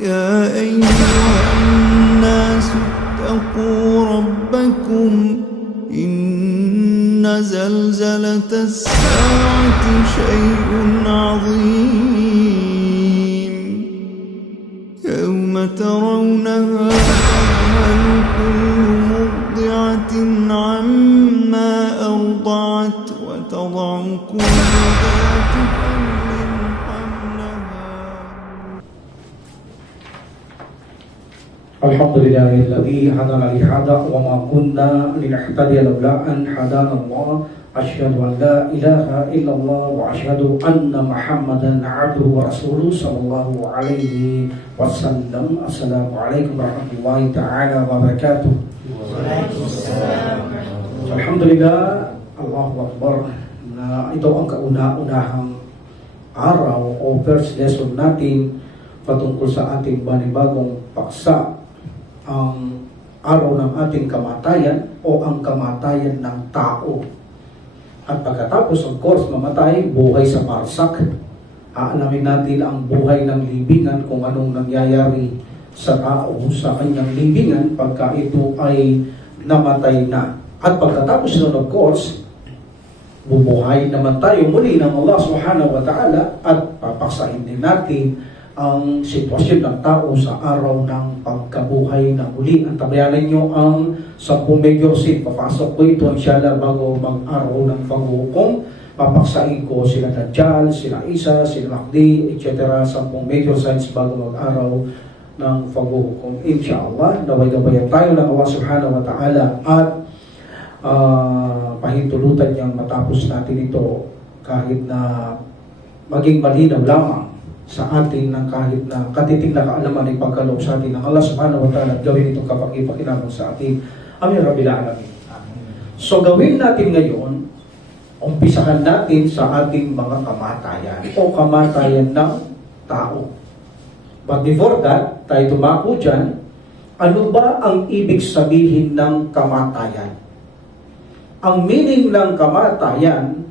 يا أيها الناس اتقوا ربكم إن زلزلة الساعة شيء عظيم يوم ترونها تذهل كل مرضعة عما أرضعت وتضع كل ذات حمل حملها. الحمد لله الذي هدانا لهذا وما كنا لنهتدي لولا أن هدانا الله أشهد أن لا إله إلا الله وأشهد أن محمدا عبده ورسوله صلى الله عليه وسلم. السلام عليكم ورحمة الله تعالى وبركاته. Alhamdulillah, Allahu Akbar, na ito ang kauna-unahang araw o first lesson natin patungkol sa ating panibagong paksa, ang araw ng ating kamatayan o ang kamatayan ng tao. At pagkatapos of course mamatay, buhay sa parsak. Aalamin natin ang buhay ng libingan, kung anong nangyayari sa tao sa kanyang libingan pagka ito ay namatay na. At pagkatapos nun of course, bubuhay naman tayo muli ng Allah subhanahu wa ta'ala at papaksahin din natin ang sitwasyon ng tao sa araw ng pagkabuhay na muli. Ang tabayanan nyo ang 10 major sin. Papasok ko ito inshallah bago mag-araw ng paghuhukom. Papaksahin ko sila Dajjal, sila Isa, sila Mahdi, etc. 10 major signs bago mag-araw ng paghuhukom. Inshallah, gabay-gabayan tayo ng Allah subhanahu wa ta'ala at pahintulutan niyang matapos natin ito kahit na maging malinaw lamang sa atin ng kahit na katiting na kaalaman ay pagkaloob sa atin ng Allah subhanahu wa ta'ala at gawin itong kapag-ipakinabang sa atin. Amin Rabbil Alamin. So gawin natin ngayon, umpisahan natin sa ating mga kamatayan o kamatayan ng tao. But before that, tayo tumako dyan, ano ba ang ibig sabihin ng kamatayan? Ang meaning ng kamatayan,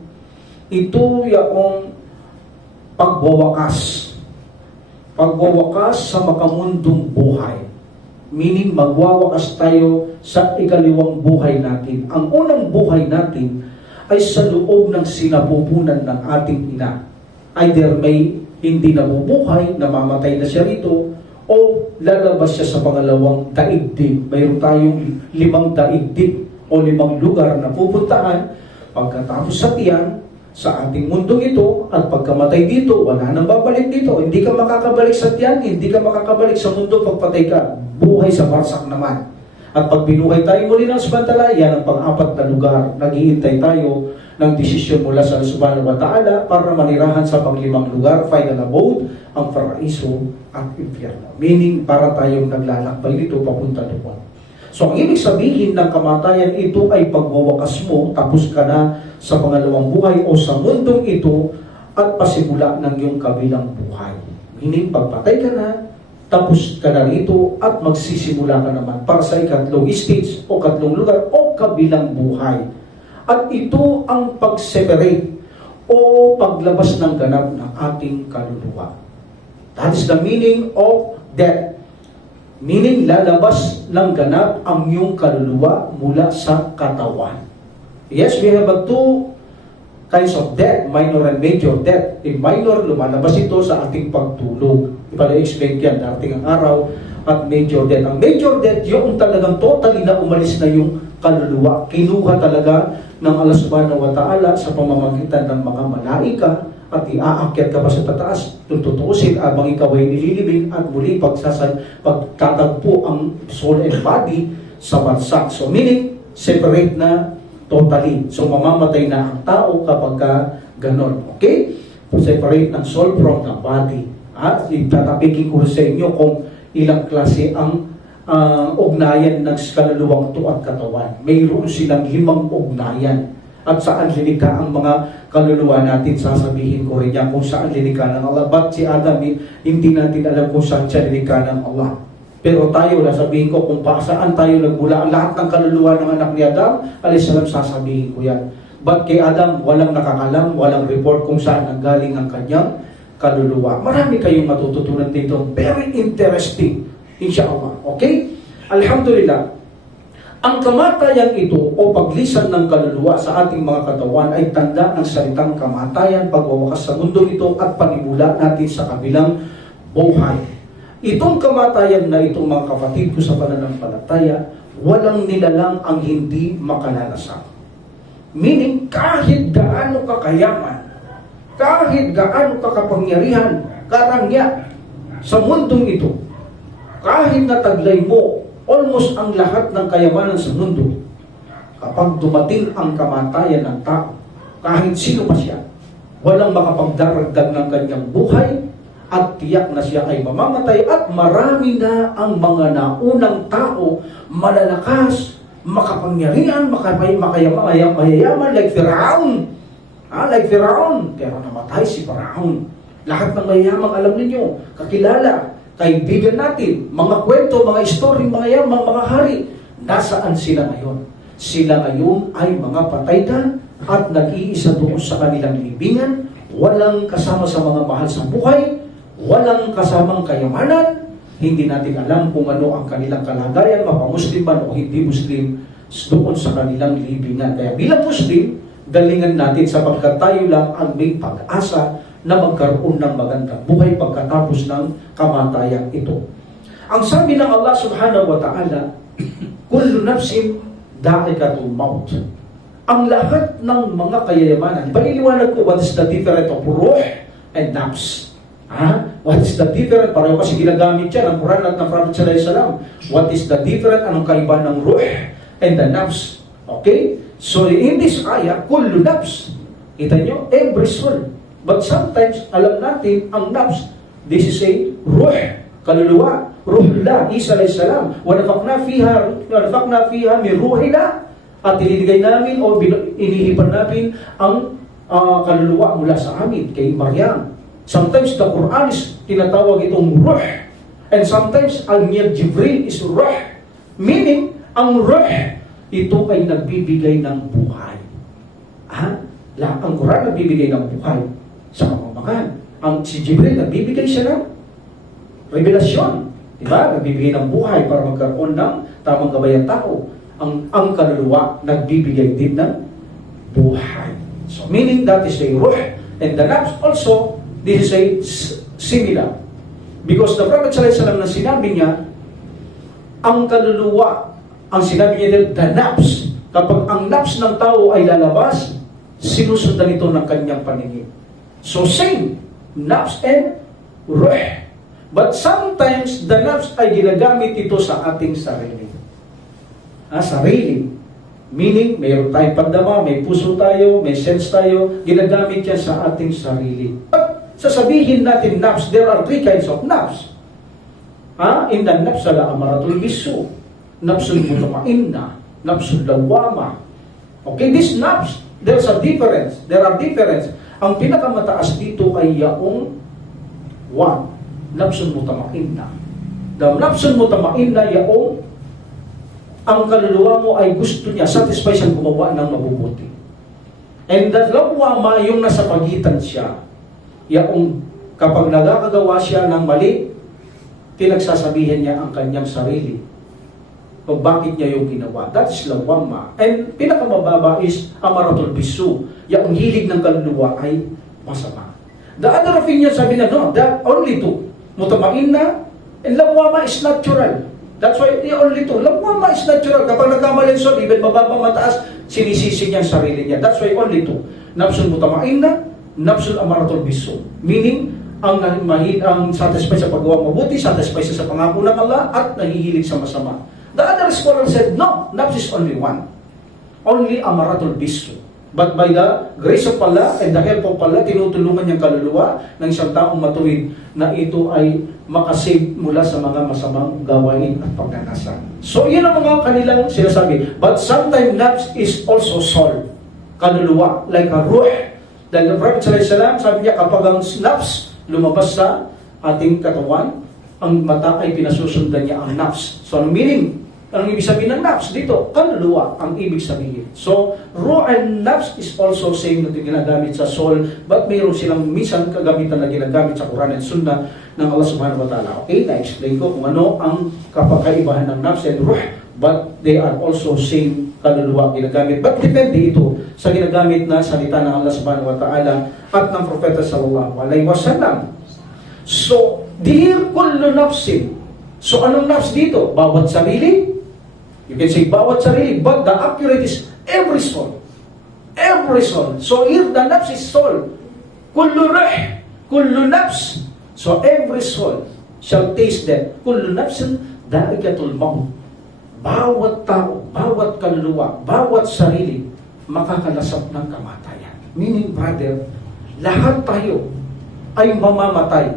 ito yung pagwawakas. Pagwawakas sa makamundong buhay. Meaning magwawakas tayo sa ikaliwang buhay natin. Ang unang buhay natin ay sa loob ng sinapupunan ng ating ina. Either may hindi nabubuhay, namamatay na siya rito, o lalabas siya sa pangalawang daigdig. Mayroon tayong 5 daigdig o 5 lugar na pupuntahan pagkatapos sa tiyan sa ating mundong ito, at pagkamatay dito, wala nang babalik dito. Hindi ka makakabalik sa tiyan, hindi ka makakabalik sa mundo pagpatay ka. Buhay sa barsak naman. At pag binuhay tayo muli ng samantala, yan ang pang-4 na lugar. Naghihintay tayo ng desisyon mula sa subhanahu wa ta'ala para manirahan sa pang-5 lugar, final abode, ang paraiso at impyerno. Meaning, para tayong naglalakbay dito papunta doon. So, ang ibig sabihin ng kamatayan ito ay pagwawakas mo, tapos ka na sa pangalawang buhay o sa mundong ito at pasimula ng iyong kabilang buhay. Meaning, pagpatay ka na, tapos ka na rito at magsisimula ka naman para sa ikatlong stage o katlong lugar o kabilang buhay. At ito ang pag-separate o paglabas ng ganap ng ating kaluluwa. That is the meaning of death. Meaning, lalabas ng ganap ang iyong kaluluwa mula sa katawan. Yes, we have 2 kinds of death, minor and major death. In minor, lumalabas ito sa ating pagtulog. Ipala-explain yan, darating ang araw. At major death. Ang major death, yung talagang totally na umalis na yung kaluluwa. Kinuha talaga ng Allah subhanahu wa ta'ala sa pamamagitan ng mga malaika at iaakyat ka pa sa tataas, tututusin habang ikaw ay nililibing at muli pagtatagpo ang soul and body sa bansak. So meaning, separate na totally. So mamamatay na ang tao kapag ka ganon. Okay? Separate ng soul from the body. At itatapikin ko sa inyo kung ilang klase ang ugnayan ng kaluluwang to at katawan. Mayroon silang 5 ugnayan. At saan linika ang mga kaluluwa natin, sasabihin ko rin yan kung saan linika ng Allah. But si Adam, hindi natin alam kung saan siya linika ng Allah. Pero tayo, sasabihin ko kung saan tayo nagmula. Ang lahat ng kaluluwa ng anak ni Adam, alayhisalam, sasabihin ko yan. But kay Adam, walang nakakalam, walang report kung saan nanggaling ang kanyang kaluluwa. Marami kayong matututunan dito. Very interesting, inshallah. Okay? Alhamdulillah. Ang kamatayan ito o paglisan ng kaluluwa sa ating mga katawan ay tanda ng salitang kamatayan, pagwawakas sa mundo ito at panimula natin sa kabilang buhay. Itong kamatayan na itong mga kapatid ko sa pananampalataya, walang nilalang ang hindi makalalasan. Meaning, kahit gaano ka kayaman, kahit gaano ka kapangyarihan, karangya sa mundong ito, kahit nataglay mo almost ang lahat ng kayamanan sa mundo, kapag dumating ang kamatayan ng tao, kahit sino pa siya, walang makapagdaragdag ng kanyang buhay at tiyak na siya ay mamamatay at marami na ang mga naunang tao, malalakas, makapangyarihan, mayayaman like Firaun. Like Firaun, pero namatay si Firaun. Lahat ng mayayamang alam ninyo, kakilala, kaibigan natin, mga kwento, mga story, mga yamang, mga hari, nasaan sila ngayon? Sila ngayon ay mga patay na at nag-iisa doon sa kanilang libingan, walang kasama sa mga mahal sa buhay, walang kasamang kayamanan, hindi natin alam kung ano ang kanilang kalagayan, mapamuslim man o hindi Muslim, doon sa kanilang libingan. Kaya bilang Muslim, galingan natin sapagkat tayo lang ang may pag-asa na magkaroon ng magandang buhay pagkatapos ng kamatayan ito. Ang sabi ng Allah subhanahu wa ta'ala, kullu nafsin da'ikatul maut. Ang lahat ng mga kayamanan, paliliwanag ko what is the difference of ruh and nafs. What is the difference? Pareho kasi ginagamit yan ng Quran at ng Prophet sallallahu alaihi wasallam. What is the difference? Anong kaiba ng ruh and the nafs? Okay? So in this ayah, kullu nafs. Kita nyo? Every soul. But sometimes, alam natin, ang nafs, this is a ruh, kaluluwa, ruhullah, Isa alayhi salam, wanafakna fiha min ruhila, at ilinigay namin o inihipan namin ang kaluluwa mula sa amin, kay Maryam. Sometimes the Quran is tinatawag itong ruh, and sometimes al-Niyad Jibril is ruh, meaning, ang ruh, ito ay nagbibigay ng buhay. Ang Quran nagbibigay ng buhay sa mamamakan. Si Jibril, nagbibigay siya ng revelasyon. Diba? Nagbibigay ng buhay para magkaroon ng tamang gabayan tao. Ang kaluluwa, nagbibigay din ng buhay. So, meaning that is a ruh. And the nafs also, this is a similar. Because the Prophet sallallahu alaihi wasallam na sinabi niya, ang kaluluwa, ang sinabi niya din, the nafs. Kapag ang nafs ng tao ay lalabas, sinusundan ito ng kanyang paningin. So same, nafs and ruh. But sometimes, the nafs ay ginagamit ito sa ating sarili. Sarili. Meaning, mayroon tayong pandama, may puso tayo, may sense tayo, ginagamit yan sa ating sarili. But sasabihin natin nafs, there are three kinds of nafs. In the nafs, ala amaratul bisu, nafsul mutma'inna, nafsul lawama. Okay, this nafs, there's a difference. There are difference. Ang pinakamataas dito ay yaong nafsul mutma'inna. The nafsul mutma'inna yaong ang kaluluwa mo ay gusto niya, satisfy siyang gumawa ng mabubuti. And that lawama, yung nasa pagitan siya, yaong kapag nagkakagawa siya ng mali, pinagsasabihin niya ang kanyang sarili o bakit niya yung ginawa. That is lawama. And pinakamababa is amaratul bisu. Yung hilig ng kaluluwa ay masama. The other opinion, sabi na, no, that only two. Mutma'inna and lawama is natural. That's why only two. Lawama is natural. Kapag nagkamali siya, even mababa mataas, sinisisi niya ang sarili niya. That's why only two. Nafsul mutma'inna, nafsul amaratul bisu. Meaning, ang satisfy sa paggawa mabuti, satisfy sa pangako ng Allah, at nahihilig sa masama. The other scholar said, no, nafs is only one. Only amaratul bisu. But by the grace of Allah and the help of Allah, tinutulungan niyang kaluluwa ng isang taong matuwid na ito ay makasave mula sa mga masamang gawain at pagnanasa. So, yun ang mga kanilang sinasabi. But sometimes nafs is also soul. Kaluluwa, like a ruh. Dahil the Prophet sallallahu alaihi wasallam, sabi niya, kapag ang nafs lumabas sa ating katawan, ang mata ay pinasusundan niya ang nafs. So, ano meaning? Anong ibig sabihin ng nafs dito? Kaluluwa ang ibig sabihin. So, ruh and nafs is also same na ginagamit sa soul, but mayroon silang minsan kagamitan na ginagamit sa Quran and Sunnah ng Allah subhanahu wa ta'ala. Okay, na-explain ko kung ano ang kapakaibahan ng nafs and ruh, but they are also same kaluluwa ginagamit. But depende ito sa ginagamit na salita ng Allah subhanahu wa ta'ala at ng Propeta sallallahu alaihi wasallam. So, dear kullu nafsin. So, anong nafs dito? Bawat sarili? You can say bawat sarili, but the accurate is every soul. Every soul. So here the nafs is soul. Kullu ruh, kullu nafs. So every soul shall taste death. Kullu nafsin da'iqatul maut. Bawat tao, bawat kaluluwa, bawat sarili makakalasap ng kamatayan. Meaning, brother, lahat tayo ay mamamatay.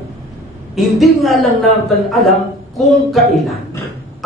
Hindi nga lang natin alam kung kailan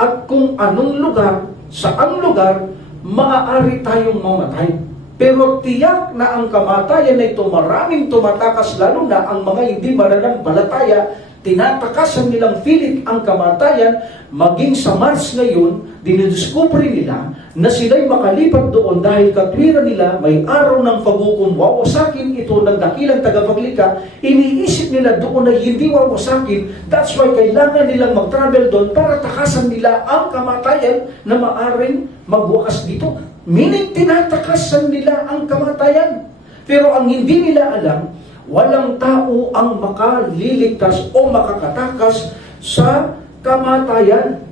at kung anong lugar, saang lugar, maaari tayong mamatay. Pero tiyak na ang kamatayan na ito maraming tumatakas, lalo na ang mga hindi mananampalataya, tinatakasan nilang pilit ang kamatayan. Maging sa Mars ngayon, dinidiscover nila na sila'y makalipat doon dahil katwiran nila may araw ng paghukom, wawasakin ito ng dakilang tagapaglikha. Iniisip nila doon na hindi wawasakin. That's why kailangan nilang mag-travel doon para takasan nila ang kamatayan na maaring magwakas dito. Meaning, tinatakasan nila ang kamatayan. Pero ang hindi nila alam, walang tao ang makaliligtas o makakatakas sa kamatayan.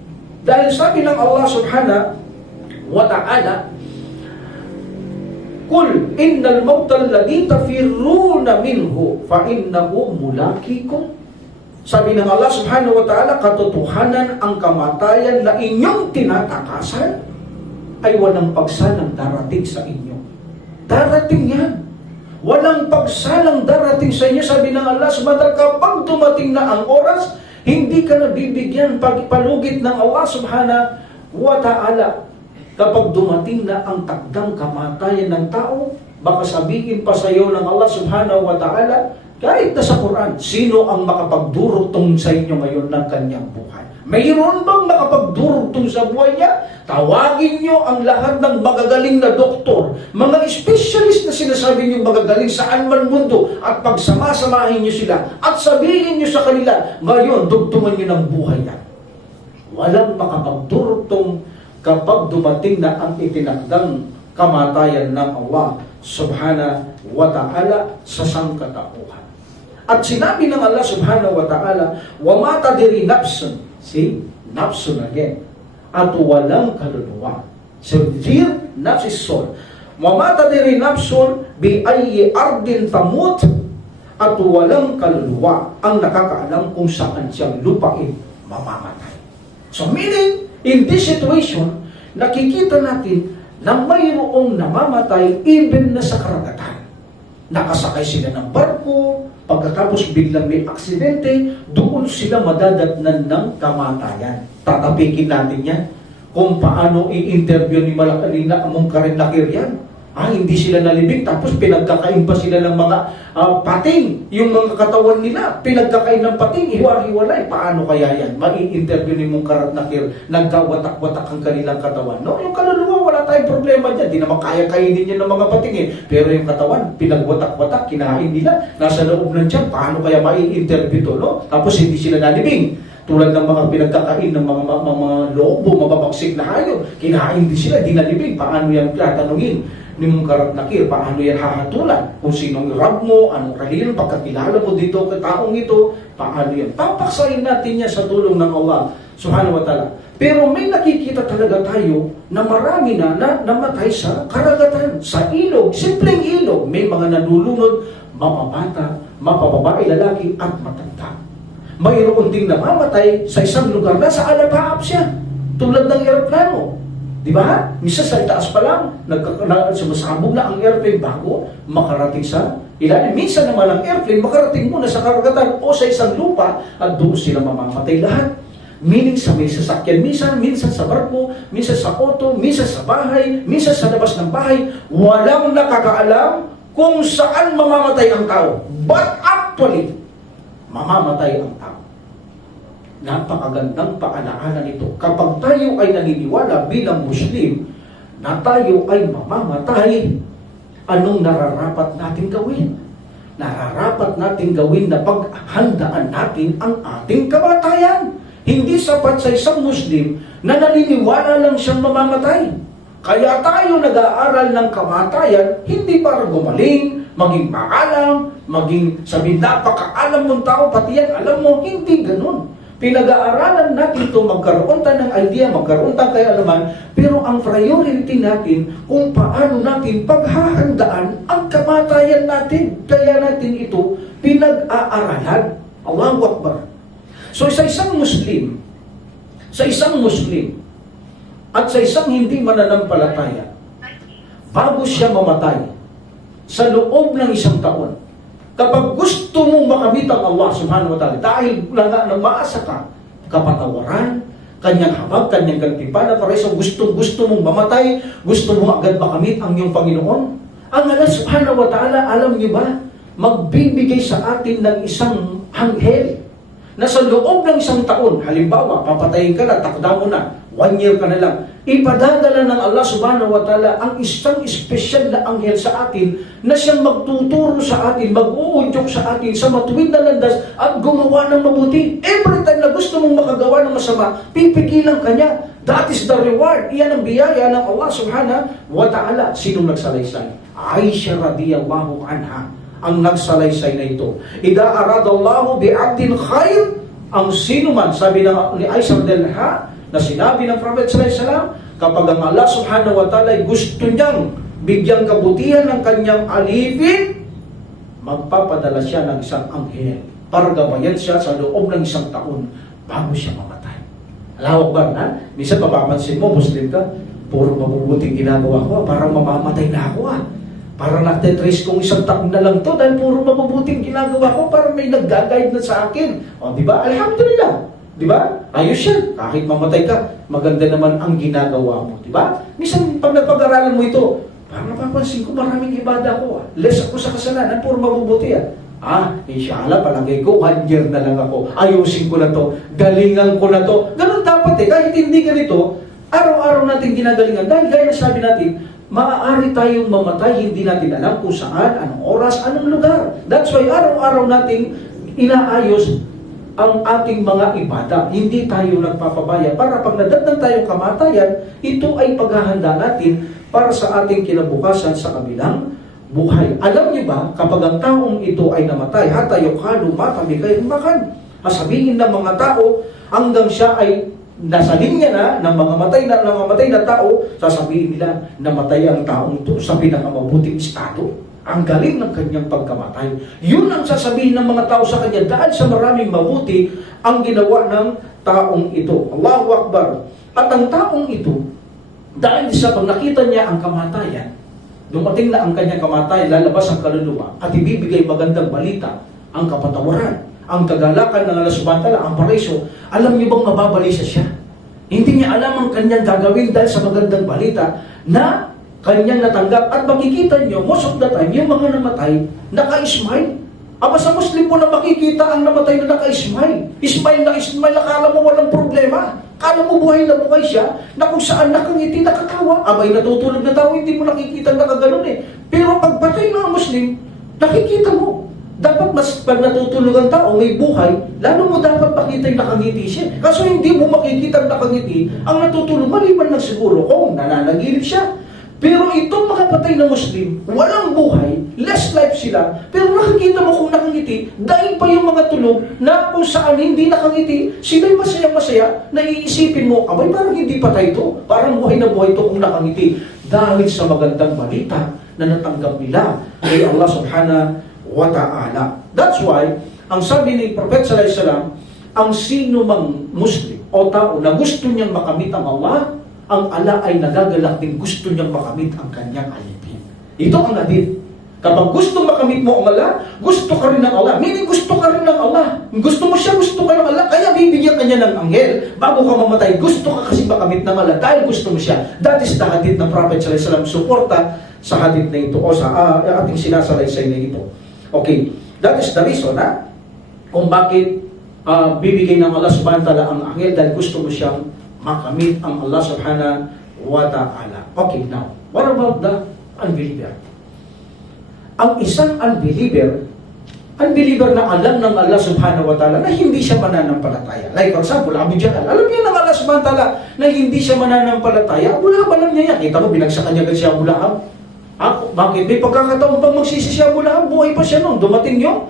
Dahil sabi ng Allah subhanahu wa ta'ala, Kul innal mautal ladhi tafirruna minhu fa innahu mulaqikum. Sabi ng Allah subhanahu wa ta'ala, katotohanan ang kamatayan na inyong tinatakasan ay walang pagsalang darating sa inyo. Darating yan. Walang pagsalang darating sa inyo. Sabi ng Allah subhanahu wa ta'ala, kapag dumating na ang oras, hindi ka nabibigyan pagpalugit ng Allah subhanahu wa ta'ala. Kapag dumating na ang takdang kamatayan ng tao, baka sabihin pa sa iyo ng Allah subhanahu wa ta'ala, kahit na sa Quran, sino ang makapagdurugtong sa inyo ngayon ng kanyang buhay? Mayroon bang makapagdurugtong sa buhay niya? Tawagin niyo ang lahat ng magagaling na doktor, mga specialist na sinasabi niyo magagaling saan man mundo, at pagsama-samahin niyo sila at sabihin niyo sa kanila, ngayon, dugtungan niyo ng buhay yan. Walang makapagdurugtong kapag dumating na ang itinakdang kamatayan ng Allah subhanahu wa ta'ala sa sangkatauhan. At sinabi ng Allah subhanahu wa ta'ala, وَمَا تَدْرِي نَفْسٌ. See? Nafsun again. At walang kaluluwa. So, here, nafs is soul. وَمَا تَدْرِي نَفْسٌ بِأَيِّ أَرْضٍ تَمُوتْ. At walang kaluluwa ang nakakaalam kung saan siyang lupain mamamatay. So, meaning, in this situation, nakikita natin na mayroong namamatay even na sa karagatan. Nakasakay sila ng barko, pagkatapos biglang may aksidente, doon sila madadatnan ng kamatayan. Tatapikin natin yan. Kung paano i-interview ni Malakalina among Karen Nakir yan. Hindi sila nalibing, tapos pinagkakain pa sila ng mga pating. Yung mga katawan nila, pinagkakain ng pating, hiwa-hiwalay. Paano kaya yan? Mai-interview ni Mungkarat Nakir, nagkawatak-watak ang kanilang katawan. No? Yung kaluluwa, wala tayong problema dyan. Di naman kaya kainin niya ng mga pating eh. Pero yung katawan, pinagwatak-watak, kinain nila, nasa loob ng tiyan. Paano kaya mai-interview to? No? Tapos hindi sila nalibing. Tulad ng mga pinagkakain ng mga lobo, mababagsik na hayop. Kinain din sila, di nalibing. Paano yan tatanungin ni Mungkarat Nakir, paano yan hahatulan? Kung sinong rab mo, anong kalilan, pagkakilala mo dito, taong ito, paano yan? Papaksayin natin yan sa tulong ng Allah subhanahu wa ta'ala. Pero may nakikita talaga tayo na marami na namatay sa karagatan, sa ilog, simpleng ilog. May mga nalulunod, mamabata, mapababae, lalaki, at matanda. Mayroon ding namamatay sa isang lugar na sa alapaap siya, tulad ng eroplano. Di ba? Misa sa itaas pa lang, sumasabog na ang airplane bago makarating sa ilalim. Minsan naman ang airplane makarating muna sa karagatan o sa isang lupa at doon sila mamamatay lahat. Meaning sa may sasakyan, minsan sa barko, minsan sa auto, minsan sa bahay, minsan sa labas ng bahay. Walang nakakaalam kung saan mamamatay ang tao. But actually, mamamatay ang tao. Napakagandang paalaala nito. Kapag tayo ay naniniwala bilang Muslim na tayo ay mamamatay, anong nararapat natin gawin? Nararapat natin gawin na paghandaan natin ang ating kamatayan. Hindi sapat sa isang Muslim na naniniwala lang siyang mamamatay. Kaya tayo nag-aaral ng kamatayan, hindi para gumaling, maging maalam, maging sabihin napakaalam mong tao, pati yan alam mo, hindi ganun. Pinag-aaralan natin ito, magkaroon tayo ng idea, magkaroon tayo kaalaman, pero ang priority natin kung paano natin paghahandaan ang kamatayan natin. Kaya natin ito pinag-aaralan. Allahu Akbar. So sa isang Muslim, at sa isang hindi mananampalataya, bago siya mamatay, sa loob ng isang taon, kapag gusto mong makamit ang Allah subhanahu wa ta'ala, dahil lang nang maasa ka, kapatawaran, kanyang habag, kanyang gantimpala, para sa gusto mong mamatay, gusto mong agad makamit ang iyong Panginoon, ang Allah subhanahu wa ta'ala, alam niyo ba, magbibigay sa atin ng isang anghel, na sa loob ng isang taon, halimbawa, papatayin ka na, takda mo na, 1 year ka na lang, ipadadala ng Allah subhanahu wa ta'ala ang isang espesyal na anghel sa atin na siyang magtuturo sa atin, mag-uudyok sa atin sa matuwid na landas at gumawa ng mabuti. Every time na gusto mong makagawa ng masama, pipigilan ka niya. That is the reward. Iyan ang biyaya ng Allah subhanahu wa ta'ala. Sinong nagsalaysay? Aisha radiyallahu anha ang nagsalaysay na ito. Ida aradallahu bi'abdin khair, ang sino man, sabi ni Aisha radiyallahu anha, na sinabi ng Prophet sallallahu alaihi wasallam, kapag ang Allah subhanahu wa ta'ala ay gusto niyang bigyang kabutihan ng kanyang alipin, magpapadala siya ng isang anghel para gabayan siya sa loob ng isang taon bago siya mamatay. Alawak ba na? Minsan papapansin mo, Muslim ka, puro mabubuting ginagawa ko, parang mamamatay na ako Parang nagtetrace kong isang taon na lang to dahil puro mabubuting ginagawa ko, parang may nag-guide na sa akin. O, di ba? Alhamdulillah. Di ba? Ayos yan. Kahit mamatay ka, maganda naman ang ginagawa mo. Di ba? Minsan, pag napag-aralan mo ito, parang napapansin ko, maraming ibada ko. Less ako sa kasalanan, puro mabubuti inshallah, palagay ko, 1 year na lang ako. Ayusin ko na to. Galingan ko na to. Ganun dapat Kahit hindi ganito, araw-araw natin ginagalingan. Dahil gaya na sabi natin, maaari tayong mamatay, hindi natin alam kung saan, anong oras, anong lugar. That's why araw-araw nating inaayos ang ating mga ibada. Hindi tayo nagpapabaya para pag nadatnan tayong kamatayan, ito ay paghahanda natin para sa ating kinabukasan sa kabilang buhay. Alam niyo ba, kapag ang taong ito ay namatay, hatayo kalu matami kayo makan. Sabihin ng mga tao, hanggang siya ay nasa linya na ng mga matay na tao, sasabihin nila, namatay ang taong ito sa pinakamabuting estado. Ang galing ng kanyang pagkamatay. Yun ang sasabihin ng mga tao sa kanya dahil sa maraming mabuti ang ginawa ng taong ito. Allahu Akbar. At ang taong ito, dahil sa pag nakita niya ang kamatayan, dumating na ang kanyang kamatayan, lalabas ang kaluluwa at ibibigay magandang balita, ang kapatawaran, ang kagalakan ng Allah subhanahu wa ta'ala, ang paraiso. Alam niyo bang mababalisa siya? Hindi niya alam ang kanyang gagawin dahil sa magandang balita na kanyang natanggap. At makikita nyo, most of the time, yung mga namatay, naka-smile. Sa Muslim mo na makikita ang namatay na naka-smile. Smile na smile, akala mo walang problema. Akala mo buhay na buhay siya, na kung saan nakangiti, nakatawa. Natutulog na tao, hindi mo nakikita nakaganon Pero pagpatay ng Muslim, nakikita mo. Dapat mas pag natutulog ang tao, may buhay, lalo mo dapat makita yung nakangiti siya. Kaso hindi mo makikita ang nakangiti, ang natutulog, maliban lang siguro kung nananaginip siya. Pero itong mga patay na Muslim, walang buhay, less life sila, pero nakikita mo kung nakangiti, dahil pa yung mga tulog na kung saan hindi nakangiti, sila'y masaya-masaya, naiisipin mo, parang hindi patay ito, parang buhay na buhay ito kung nakangiti. Dahil sa magandang balita na natanggap nila kay Allah subhanahu wa ta'ala. That's why, ang sabi ni Prophet sallallahu alaihi wasallam, ang sino mang Muslim o tao na gusto niyang makamit ang Allah, ang Allah ay nagagalak din gusto niyang makamit ang kanyang alipin. Ito ang hadith. Kapag gusto makamit mo ang Allah, gusto ka rin ng Allah. Meaning gusto ka rin ng Allah. Gusto mo siya, gusto ka ng Allah. Kaya bibigyan ka niya ng anghel. Bago ka mamatay, gusto ka kasi makamit ng Allah dahil gusto mo siya. That is the hadith ng Prophet sallallahu alaihi wasallam. Suporta sa hadith na ito o sa ating sinasalaysay na ito. Okay, that is the reason kung bakit bibigay ng Allah subhanahu wa ta'ala ang anghel dahil gusto mo siyang makamit ang Allah subhanahu wa ta'ala. Okay, now, what about the unbeliever? Ang isang unbeliever na alam ng Allah subhanahu wa ta'ala na hindi siya mananampalataya. Like for example, Abu Jahal, alam niya ng Allah subhanahu wa ta'ala na hindi siya mananampalataya. Abu Lahab, alam niya yan. Kita mo, binagsakan niya agad si Abu Lahab. Bakit? May pagkakataon pang magsisi si Abu Lahab, buhay pa siya noon. Dumating yung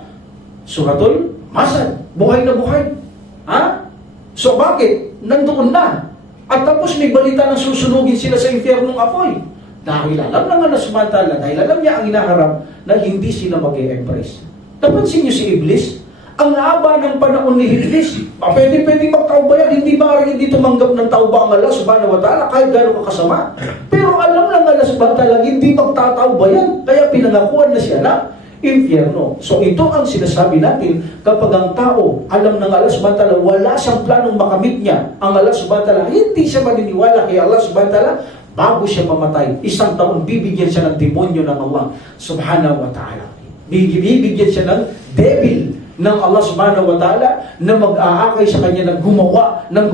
Suratul Masad. Buhay na buhay. So bakit? Nandoon na. At tapos may balita na susunugin sila sa impyernong apoy. Dahil alam ng Allah subhanahu wa ta'ala, dahil alam niya ang inaharap na hindi sila mag-e-embrace. Napansin niyo si Iblis? Ang haba ng panahon ni Iblis. Pwede magtauba yan. Hindi ba hindi tumanggap ng tauba ang Allah subhanahu wa ta'ala kahit gano'n kasama. Pero alam ng Allah subhanahu wa ta'ala, hindi magtatauba yan. Kaya pinangakuan na siya na impyerno. So ito ang sinasabi natin kapag ang tao alam ng Allah subhanahu wa ta'ala, wala siyang planong makamit niya ang Allah subhanahu wa ta'ala, hindi siya maniniwala kay Allah subhanahu wa ta'ala. Bago siya mamatay, 1 taon bibigyan siya ng demonyo ng Allah subhanahu wa ta'ala. Bibigyan siya ng devil ng Allah subhanahu wa ta'ala na mag-aakay sa kanya ng gumawa ng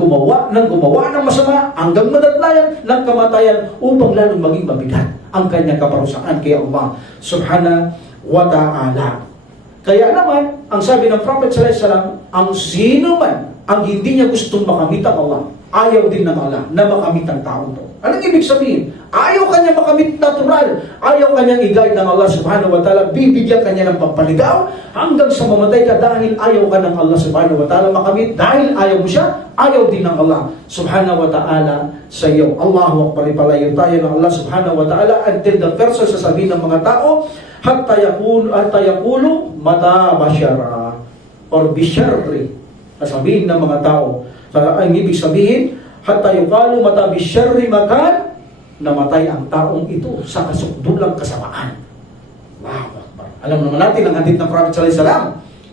masama hanggang madatlayan ng kamatayan upang lalong maging mabigat ang kanyang kaparusaan kay Allah subhanahu wa ta'ala. Kaya naman, ang sabi ng Prophet sallallahu alaihi wasallam, ang sino man ang hindi niya gustong makamit ang Allah, ayaw din ng Allah na makamit ang tao to. Anong ibig sabihin? Ayaw kanya makamit natural. Ayaw kanyang i-guide ng Allah subhanahu wa ta'ala. Bibigyan kanya ng pampaligaw hanggang sa mamatay ka dahil ayaw ka ng Allah subhanahu wa ta'ala makamit. Dahil ayaw mo siya, ayaw din ng Allah subhanahu wa ta'ala sa iyo. Allahu Akbar, ipalayo tayo ng Allah subhanahu wa ta'ala until the verse sasabihin ng mga tao, hatta yakulu mata basyara or bisyarri. Sasabihin ng mga tao. Ang ibig sabihin, hatta yuqalu mata bisyarri makan, namatay ang taong ito sa kasukdulang kasamaan. Allahu Akbar. Alam naman natin ang hadith ng Prophet sallallahu alaihi wasallam.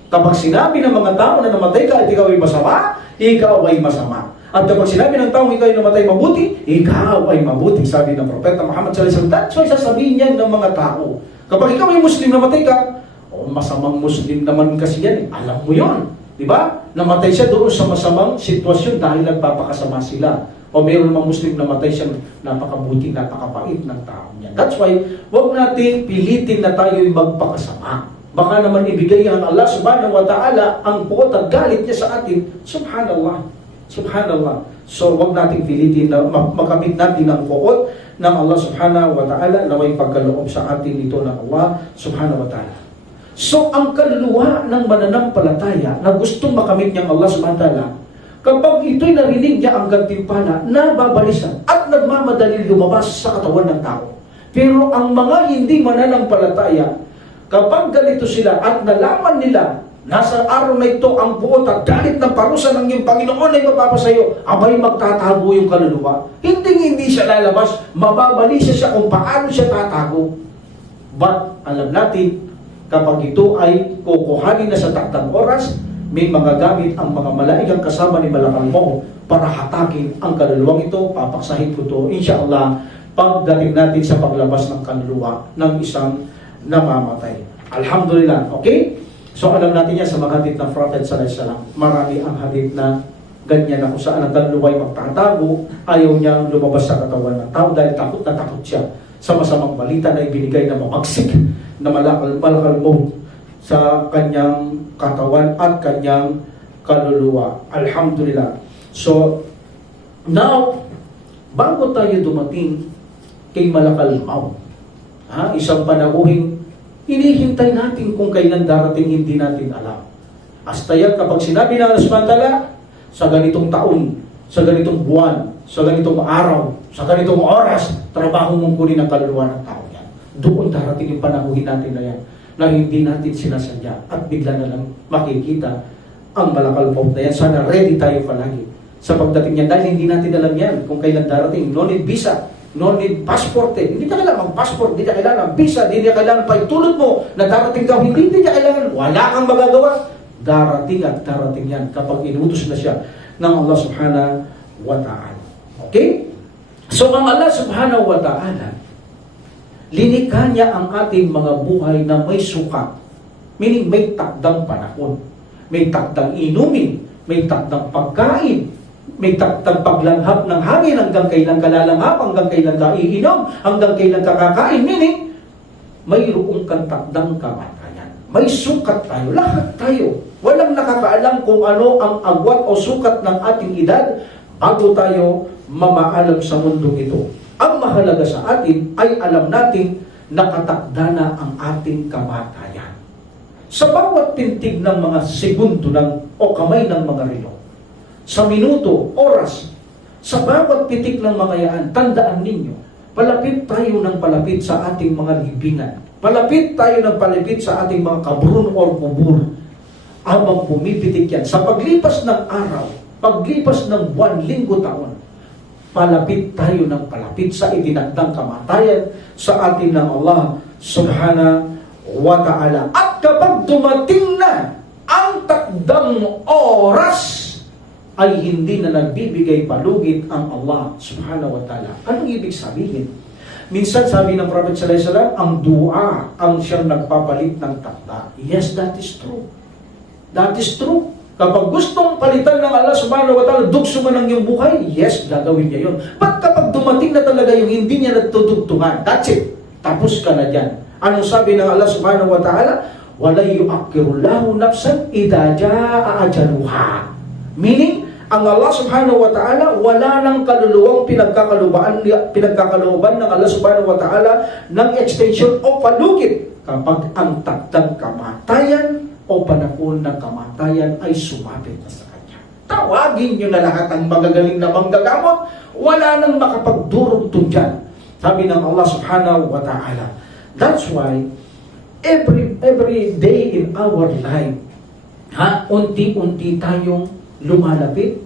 Kapag sinabi ng mga tao na namatay ka at ikaw ay masama, ikaw ay masama. At kapag sinabi ng taong ikaw ay namatay mabuti, ikaw ay mabuti. Sabi ng Propeta Muhammad sallallahu alaihi wasallam. So sasabihin niyan ng mga tao. Kapag ikaw ay Muslim, namatay ka, masamang Muslim naman kasi yan. Alam mo yon. Diba? Namatay siya doon sa masamang sitwasyon dahil nagpapakasama sila. O mayroon namang Muslim namatay siya napakabuti, napakapait ng tao niya. That's why, huwag natin pilitin na tayo'y magpakasama. Baka naman ibigay ang Allah subhanahu wa ta'ala ang puot at galit niya sa atin. Subhanallah. Subhanallah. So, huwag natin pilitin na makamit natin ang puot ng Allah subhanahu wa ta'ala na may pagkaloob sa atin ito ng Allah subhanahu wa ta'ala. So, ang kaluluwa ng mananampalataya na gustong makamit niyang Allah subhanahu wa ta'ala, kapag ito'y narinig niya ang gantimpala, nababalisan at nagmamadali lumabas sa katawan ng tao. Pero ang mga hindi mananampalataya, kapag ganito sila at nalaman nila, nasa araw na ito ang buot at galit ng parusa ng iyong Panginoon ay mapapasayo, abay magtatago yung kaluluwa. Hindi siya lalabas, mababalisa siya kung paano siya tatago. But alam natin, kapag ito ay kukuhanin na sa taktang oras, may magagamit ang mga malaikang kasama ni Malakal Maut para hatakin ang kaluluwang ito. Papaksahin ko ito, insyaAllah, pagdating natin sa paglabas ng kaluluwa ng isang namamatay. Alhamdulillah, okay? So alam natin yan sa mga hadith ng Prophet sallallahu alaihi wasallam. Marami ang hadith na ganyan na kung saan ang kaluluwa ay magtatago, ayaw niyang lumabas sa katawan ng tao dahil takot na takot siya sa masamang balita na ibinigay na mamagsik na Malakal Maut sa kanyang katawan at kanyang kaluluwa. Alhamdulillah. So, now, bago tayo dumating kay Malakal Maut, isang panahuing hinihintay natin kung kailan darating, hindi natin alam. Astayag kapag sinabi na Allah subhanahu wa ta'ala, sa ganitong taon, sa ganitong buwan, sa ganitong araw, sa ganitong oras, trabaho mong kunin ang kaluluwa ng tao yan. Doon darating yung panahuhin natin na yan, na hindi natin sinasadya at bigla na lang makikita ang Malakal Maut na yan. Sana ready tayo palagi sa pagdating niya dahil hindi natin alam yan kung kailan darating. No need visa, no need passport. Hindi ka kailangan mag-passport, hindi ka kailangan visa, hindi ka kailangan paitulot mo na darating ka. Hindi ka kailangan, wala kang magagawa. Darating at darating yan kapag inutos na siya ng Allah subhanahu wa ta'ala. Okay? So ang Allah subhanahu wa ta'ala, linikha niya ang ating mga buhay na may sukat, meaning may takdang panahon. may takdang inumin, may takdang pagkain, may takdang paglanghap ng hangin, hanggang kailan ka lalanghap, hanggang kailan ka iinom, hanggang kailan ka kakain. Meaning, mayroong kang takdang kamatayan. May sukat tayo, lahat tayo. Walang nakakaalam kung ano ang agwat o sukat ng ating edad bago tayo mamaalam sa mundong ito. Ang mahalaga sa atin ay alam natin nakatakda na ang ating kamatayan. Sa bawat tintig ng mga segundo o kamay ng mga relo, sa minuto, oras, sa bawat pitik ng mga yan, tandaan ninyo, palapit tayo ng palapit sa ating mga libingan. Palapit tayo ng palapit sa ating mga kabrun or kubur. Habang pumipitik yan, sa paglipas ng araw, paglipas ng buwan, linggo, taon, palapit tayo ng palapit sa itinakdang kamatayan sa atin ng Allah subhanahu wa ta'ala. At kapag dumating na ang takdang oras, ay hindi na nagbibigay palugit ang Allah subhanahu wa ta'ala. Anong ibig sabihin? Minsan sabi ng Prophet sallallahu alaihi wasallam, ang dua ang siyang nagpapalit ng takda. Yes, that is true. That is true. Kapag gustong palitan ng Allah subhanahu wa ta'ala, dugso man ang iyong buhay, yes, gagawin niya yun. But kapag dumating na talaga yung hindi niya nagtutugtungan, that's it. Tapos ka na dyan. Anong sabi ng Allah subhanahu wa ta'ala? وَلَا يُؤَكِّرُ اللَّهُ نَفْسًا إِذَا جَاءَ أَجَلُهَا. Meaning, ang Allah subhanahu wa ta'ala, wala nang kaluluwang pinagkakalooban ng Allah subhanahu wa ta'ala ng extension o palugit kapag ang takdang kamatayan o panahon ng kamatayan ay sumapit na sa Kanya. Tawagin nyo na lahat ang magagaling na manggagamot, wala nang makapagdurugtong dyan. Sabi ng Allah subhanahu wa ta'ala. That's why, every day in our life, unti-unti tayong lumalapit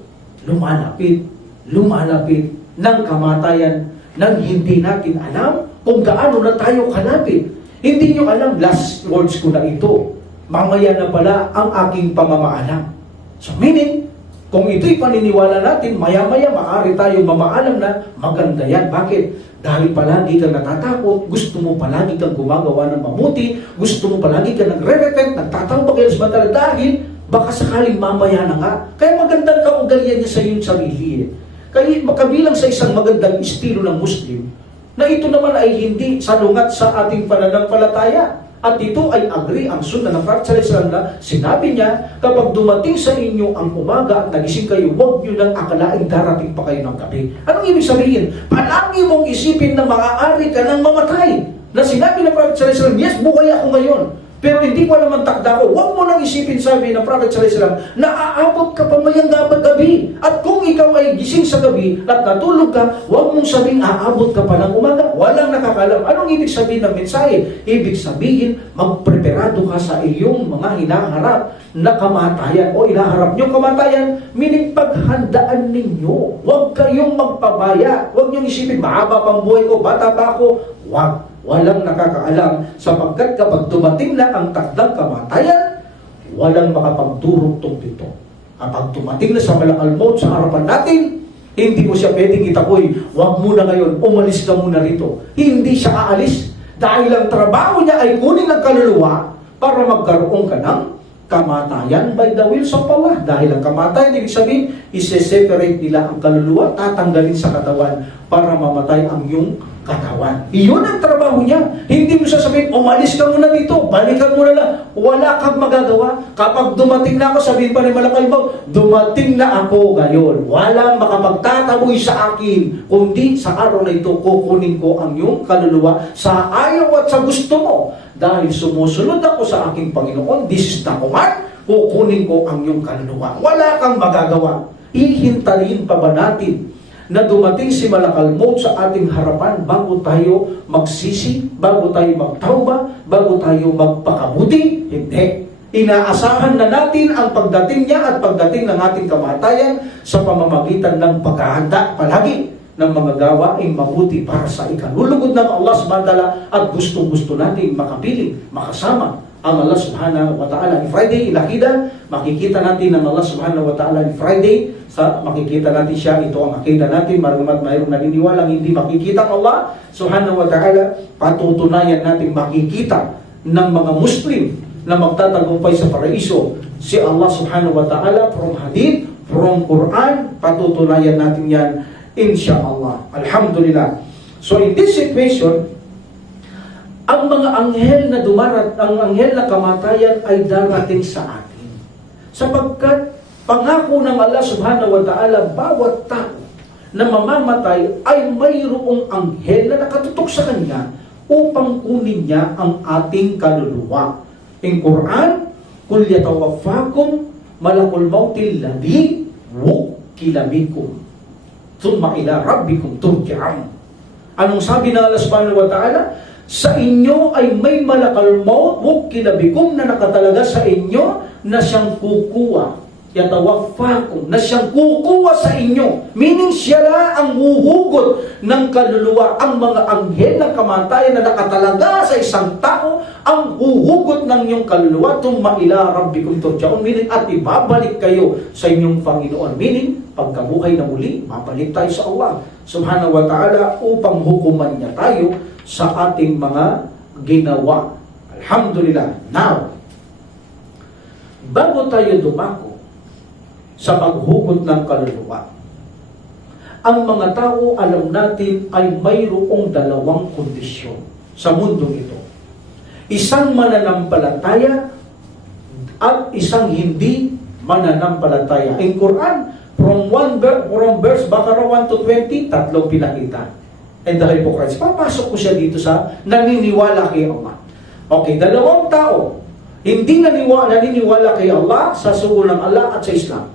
ng kamatayan nang hindi natin alam kung gaano na tayo kalapit. Hindi nyo alam, last words ko na ito, mamaya na pala ang aking pamamaalam. So meaning, kung ito'y paniniwala natin, maya-maya maaari tayo mamaalam na maganda yan. Bakit? Dahil palagi kang natatakot, gusto mo palagi kang gumagawa ng mabuti, gusto mo palagi kang nagre-repent, nagtatawag kayo sa batala dahil baka sakaling mamaya na nga. Kaya magandang kaugalian niya sa iyong sarili. Kaya makabilang sa isang magandang estilo ng Muslim, na ito naman ay hindi salungat sa ating pananampalataya. At ito ay agree ang sunnah ng Prophet sallallahu alaihi wasallam na sinabi niya, kapag dumating sa inyo ang umaga at nagising kayo, huwag nyo lang akalaing darating pa kayo ng gabi. Anong ibig sabihin? Palagi mong isipin na maaari ka ng mamatay. Na sinabi ng Prophet sallallahu alaihi wasallam, yes, buhay ako ngayon. Pero hindi ko alam ang takda ko. Huwag mo nang isipin, sabi ng Prophet sallallahu alaihi wasallam, na aabot ka pa mayang gabi. At kung ikaw ay gising sa gabi at natulog ka, huwag mong sabing aabot ka pa ng umaga. Walang nakakalam. Anong ibig sabihin ng mensahe? Ibig sabihin, magpreparado ka sa iyong mga hinaharap na kamatayan o inaharap nyo kamatayan, meaning paghandaan ninyo. Huwag kayong magpabaya. Huwag nyo isipin, mahaba pang buhay ko, bata pa ako. Huwag. Walang nakakaalam sapagkat kapag dumating na ang takdang kamatayan, walang makapagdurugtong dito. Kapag dumating na sa malakal maut sa harapan natin, hindi mo siya pwedeng itakoy, huwag muna ngayon, umalis ka muna rito. Hindi siya aalis dahil ang trabaho niya ay kunin ang kaluluwa para magkaroon ka ng kamatayan by the will of Allah. Dahil ang kamatayan, ibig sabihin, isi-separate nila ang kaluluwa, tatanggalin sa katawan para mamatay ang iyong katawan. Iyon ang trabaho niya. Hindi mo sasabihin, umalis ka muna dito, balikan mo na lang. Wala kang magagawa. Kapag dumating na ako, sabihin pa ni Malakal Maut, dumating na ako ngayon. Walang makapagtataboy sa akin, kundi sa araw na ito, kukunin ko ang iyong kaluluwa sa ayaw at sa gusto mo. Dahil sumusunod ako sa aking Panginoon, this is the command, kukunin ko ang iyong kaluluwa. Wala kang magagawa. Ihintayin pa ba natin na dumating si Malakal Maut sa ating harapan bago tayo magsisi, bago tayo magtauba, bago tayo magpakabuti? Hindi. Inaasahan na natin ang pagdating niya at pagdating ng ating kamatayan sa pamamagitan ng paghahanda palagi ng mga gawaing mabuti para sa ikalulugod ng Allah subhanahu wa ta'ala at gustong-gusto natin makapiling, makasama ang Allah subhanahu wa ta'ala. Ni Friday, ilakida, makikita natin ang Allah subhanahu wa ta'ala ni Friday. Makikita natin siya, ito ang akida natin, marungat mayroong naniniwalang hindi makikita ang Allah subhanahu wa ta'ala. Patutunayan natin makikita ng mga Muslim na magtatagumpay sa paraiso? Si Allah subhanahu wa ta'ala from hadith, from Quran, patutunayan natin yan insyaallah. Alhamdulillah. So in this situation, ang mga anghel na ang anghel na kamatayan ay darating sa atin. Sapagkat pangako ng Allah subhanahu wa ta'ala, bawat tao na mamamatay ay mayroong anghel na nakatutok sa kanya upang kunin niya ang ating kaluluwa. In Quran, kul yatawaffakum malakul mautil ladhi wukila bikum thumma ila rabbikum turja'un. Anong sabi ng Allah subhanahu wa ta'ala? Sa inyo ay may malakal maut wukila bikum na nakatalaga sa inyo na siyang kukuha. Yatawaffakum, na siyang kukuha sa inyo. Meaning siya lang ang huhugot ng kaluluwa. Ang mga anghel ng kamatayan na nakatalaga sa isang tao, ang huhugot ng iyong kaluluwa, tumma ila rabbikum turja'un. Meaning, at ibabalik kayo sa inyong Panginoon. Meaning, pagkabuhay na muli, babalik tayo sa Allah subhanahu wa ta'ala upang hukuman niya tayo sa ating mga ginawa. Alhamdulillah. Now, bago tayo dumako sa paghugot ng kaluluwa, ang mga tao, alam natin, ay mayroong dalawang kondisyon sa mundong ito. Isang mananampalataya at isang hindi mananampalataya. In Quran, from verse Baqarah 1 to 20, tatlong pinakita. And the hypocrites. Papasok ko siya dito sa naniniwala kay Allah. Okay, dalawang tao, hindi naniniwala kay Allah sa sugo ng Allah at sa Islam.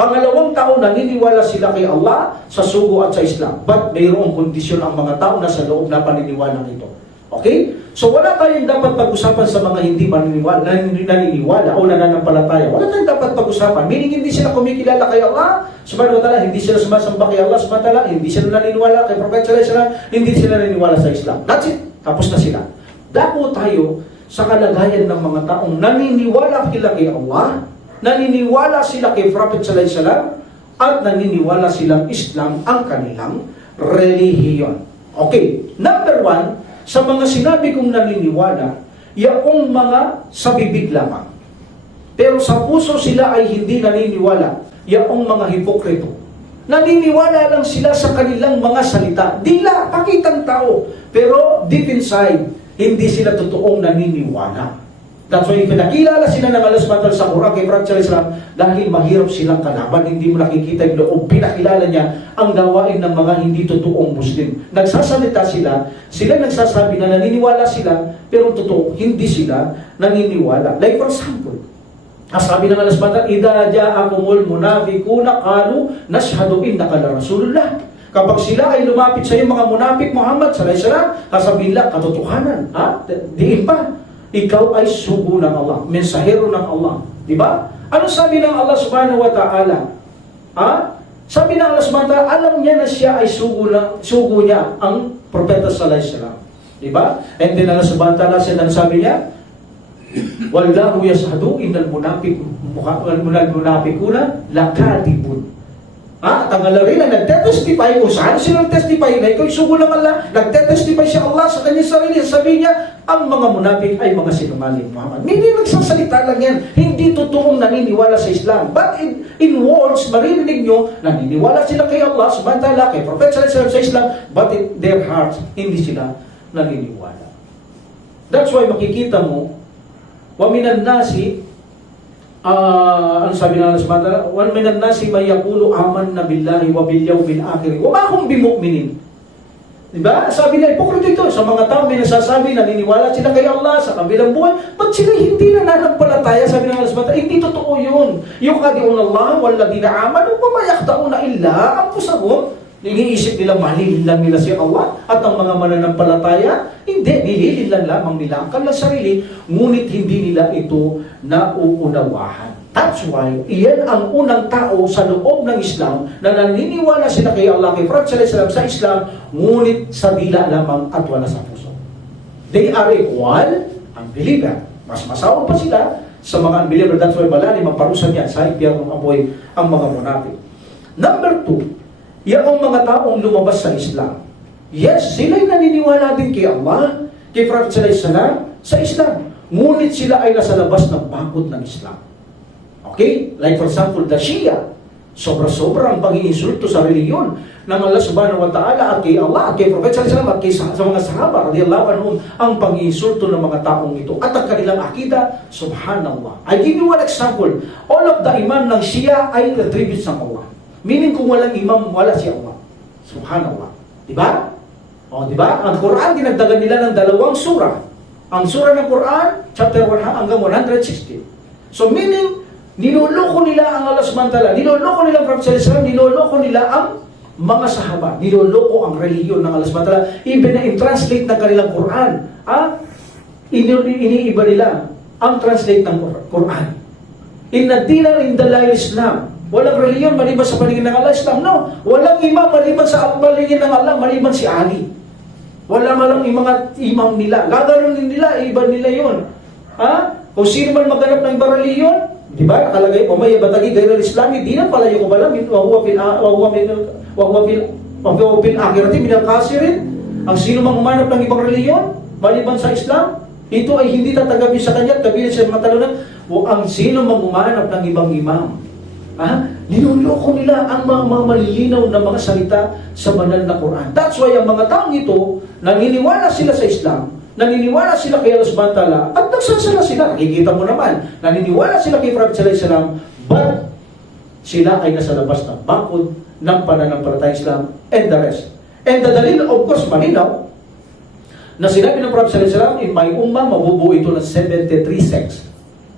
Pangalawang tao, naniniwala sila kay Allah sa sugo at sa Islam. But mayroong kondisyon ang mga tao na sa loob na paniniwala ito. Okay? So wala tayong dapat pag-usapan sa mga hindi naniniwala o nananampalataya. Wala tayong dapat pag-usapan. Meaning hindi sila kumikilala kay Allah subhanahu wa ta'ala, hindi sila sumasamba kay Allah subhanahu wa ta'ala, hindi sila naniniwala kay Prophet sallallahu alaihi wasallam, hindi sila naniniwala sa Islam. That's it. Tapos na sila. Dako tayo sa kalagayan ng mga taong naniniwala sila kay Allah, naniniwala sila kay Prophet sallallahu alaihi wasallam, at naniniwala silang Islam ang kanilang relihiyon. Okay. Number one, sa mga sinabi kong naniniwala, yaong mga sa bibig lamang. Pero sa puso sila ay hindi naniniwala. Yaong mga hipokrito. Naniniwala lang sila sa kanilang mga salita. Dila, pakitang tao. Pero deep inside, hindi sila totoong naniniwala. That's why pinakilala sila ng Allah subhanahu wa ta'ala sa Quran kay Prophet sallallahu alaihi wasallam dahil mahirap silang kalaban, hindi mo nakikita yung loob. Pinakilala niya ang gawain ng mga hindi totoong Muslim. Nagsasalita sila nagsasabi na naniniwala sila, pero totoo, hindi sila naniniwala. Like for example, sabi ng Allah subhanahu wa ta'ala, idza ja'akumul munafiquna qalu nashhadu innaka la rasulullah. Kapag sila ay lumapit sa iyo, mga munafik Muhammad sallallahu alaihi wasallam, sasabihin nila katotohanan, diin pa. Ikaw ay sugo ng Allah, mensahero ng Allah. Di ba? Ano sabi ng Allah subhanahu wa ta'ala? Sabi ng Allah subhanahu wa ta'ala, alam niya na siya ay sugo niya ang propeta sallallahu alaihi wasallam. Di ba? And then Allah subhanahu wa ta'ala, sabi niya, wallahu yashhadu innal munafiquna lakadibun. Tanggal rin na nagtetestify kung saan sila nagtestify na ikaw sugo ng Allah, nagtetestify siya Allah sa kanyang sarili. Sabi niya, ang mga munafik ay mga sinungaling, Muhammad. Hindi nagsasalita lang yan. Hindi totoong naniniwala sa Islam. But in words, maririnig nyo, naniniwala sila kay Allah, subhanahu wa ta'ala, kay Prophet sallallahu alaihi wasallam sa Islam, but in their hearts, hindi sila naniniwala. That's why makikita mo, wa minan nasi, ano sabi na Allah subhanahu wa ta'ala? Wan minan nasi may yaqulu amanna billahi wa bil yawmil akhir wa ma hum bimu'minin. Diba? Sabi nila, hipokrito ito. Sa mga tao may nasasabi, naniniwala sila kay Allah sa kabilang buhay, ba't sila hindi nananampalataya? Sabi ng Allah subhanahu wa ta'ala, hindi totoo yun. Yukhadi'un Allah walladina amanu wa ma yakhda'una illa anfusahum. Iniisip nila, malilin lang nila si Allah, at ang mga mananampalataya, hindi, nililin lang lamang nila ang kanilang sarili, ngunit hindi nila ito nauunawahan. That's why, iyan ang unang tao sa loob ng Islam na naniniwala sila kay Allah, kay Prophet sallallahu alaihi wasallam sa Islam, ngunit sa dila lamang at wala sa puso. They are equal, unbeliever. Mas masawa pa sila sa mga unbeliever. That's why malalim ang parusa niya sa impyernong apoy ang mga munafik. Number two, yung mga taong lumabas sa Islam. Yes, sila'y naniniwala din kay Allah, kay Prophet sallallahu alaihi wasallam sa Islam. ngunit sila ay nasa labas ng bakod ng Islam. Okay? Like for example, the Shia, sobra-sobra ang pag-iinsulto sa reliyon ng Allah subhanahu wa ta'ala at kay Allah, at kay Prophet sallallahu alaihi wasallam, at sa mga sahaba radiyallahu anhum, ang pag-iinsulto ng mga taong ito at ang kanilang akida, subhanallah. I give you one example. All of the imam ng Shia ay attributes ng Allah. Meaning kung walang imam, wala si Allah. Subhanallah. Diba? O, diba? Ang Quran, dinagdagan nila ng 2 surah. Ang surah ng Quran, chapter 1 hanggang 160. So meaning, niloloko nila ang Allah subhanahu wa ta'ala, niloloko nila ang Prophet sallallahu alaihi wasallam, niloloko nila ang mga sahaba, niloloko ang reliyon ng Allah subhanahu wa ta'ala, even na in-translate ng kanilang Quran. Iniiba nila ang translate ng Quran. Inna dina indalay Islam. Walang reliyon maliban sa paningin ng Allah, Islam. No. Walang imam maliban sa paningin ng Allah, maliban si Ali. Wala malang yung mga imam nila. Gaganunin nila, iba nila yun. Kung sino man maghanap ng ibang reliyon, di ba? Nakalagay po, may batagi gayr al-Islami, di na pala yung kumalam, wahuwa bil akhirati minal khasirin. Ang sino mang umanap ng ibang reliyon, maliban sa Islam, ito ay hindi tatagapin sa kanya, kabilang sa matalunan, o ang sino mang umanap ng ibang imam. Niloloko nila ang mga malilinaw na mga salita sa banal na Quran. That's why ang mga taong ito, naniniwala sila sa Islam, naniniwala sila kay Allah subhanahu wa ta'ala, at nagsasala sila. Nakikita mo naman, naniniwala sila kay Prophet sallallahu alaihi wasallam, but sila ay nasa labas ng bakod ng pananampalatayang Islam and the rest. And the dalil, of course, malinaw, na sinabi ng Prophet sallallahu alaihi wasallam, in my ummah, mabubuo ito ng 73 sects.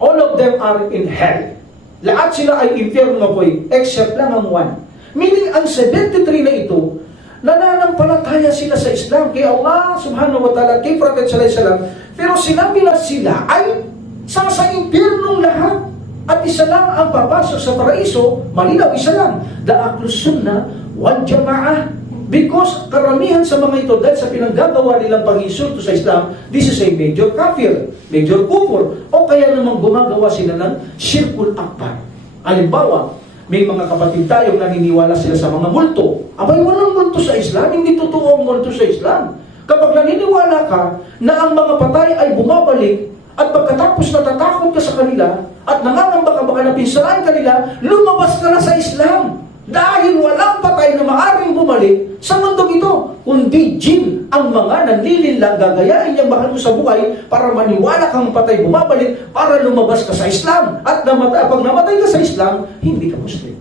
All of them are in hell. Lahat sila ay impyerno na po, except lang ang 1. Meaning, ang 73 na ito, nananampalataya sila sa Islam, kay Allah subhanahu wa ta'ala, kay Prophet sallallahu alaihi wasallam, pero sinabi na sila ay sa impyernong lahat, at isa lang ang papasok sa paraiso, malinaw, isa lang, the Ahlus Sunnah wal Jama'ah. Because karamihan sa mga ito, dahil sa pinanggagawa nilang pag-insulto sa Islam, this is a major kafir, major kufur, o kaya namang gumagawa sila ng Shirkul Akbar. Halimbawa, may mga kapatid tayong naniniwala sila sa mga multo. Abay, walang multo sa Islam, hindi totoo ang multo sa Islam. Kapag naniniwala ka na ang mga patay ay bumabalik, at pagkatapos natatakot ka sa kanila, at nangangamba ka baka na pinsalain kanila, lumabas ka na sa Islam. Dahil walang patay na maaaring bumalik sa mundong ito, kundi jin ang mga nanlilinlang gagayain niyang mahal mo sa buhay para maniwala kang patay bumabalik para lumabas ka sa Islam. At pag namatay ka sa Islam, hindi ka Muslim.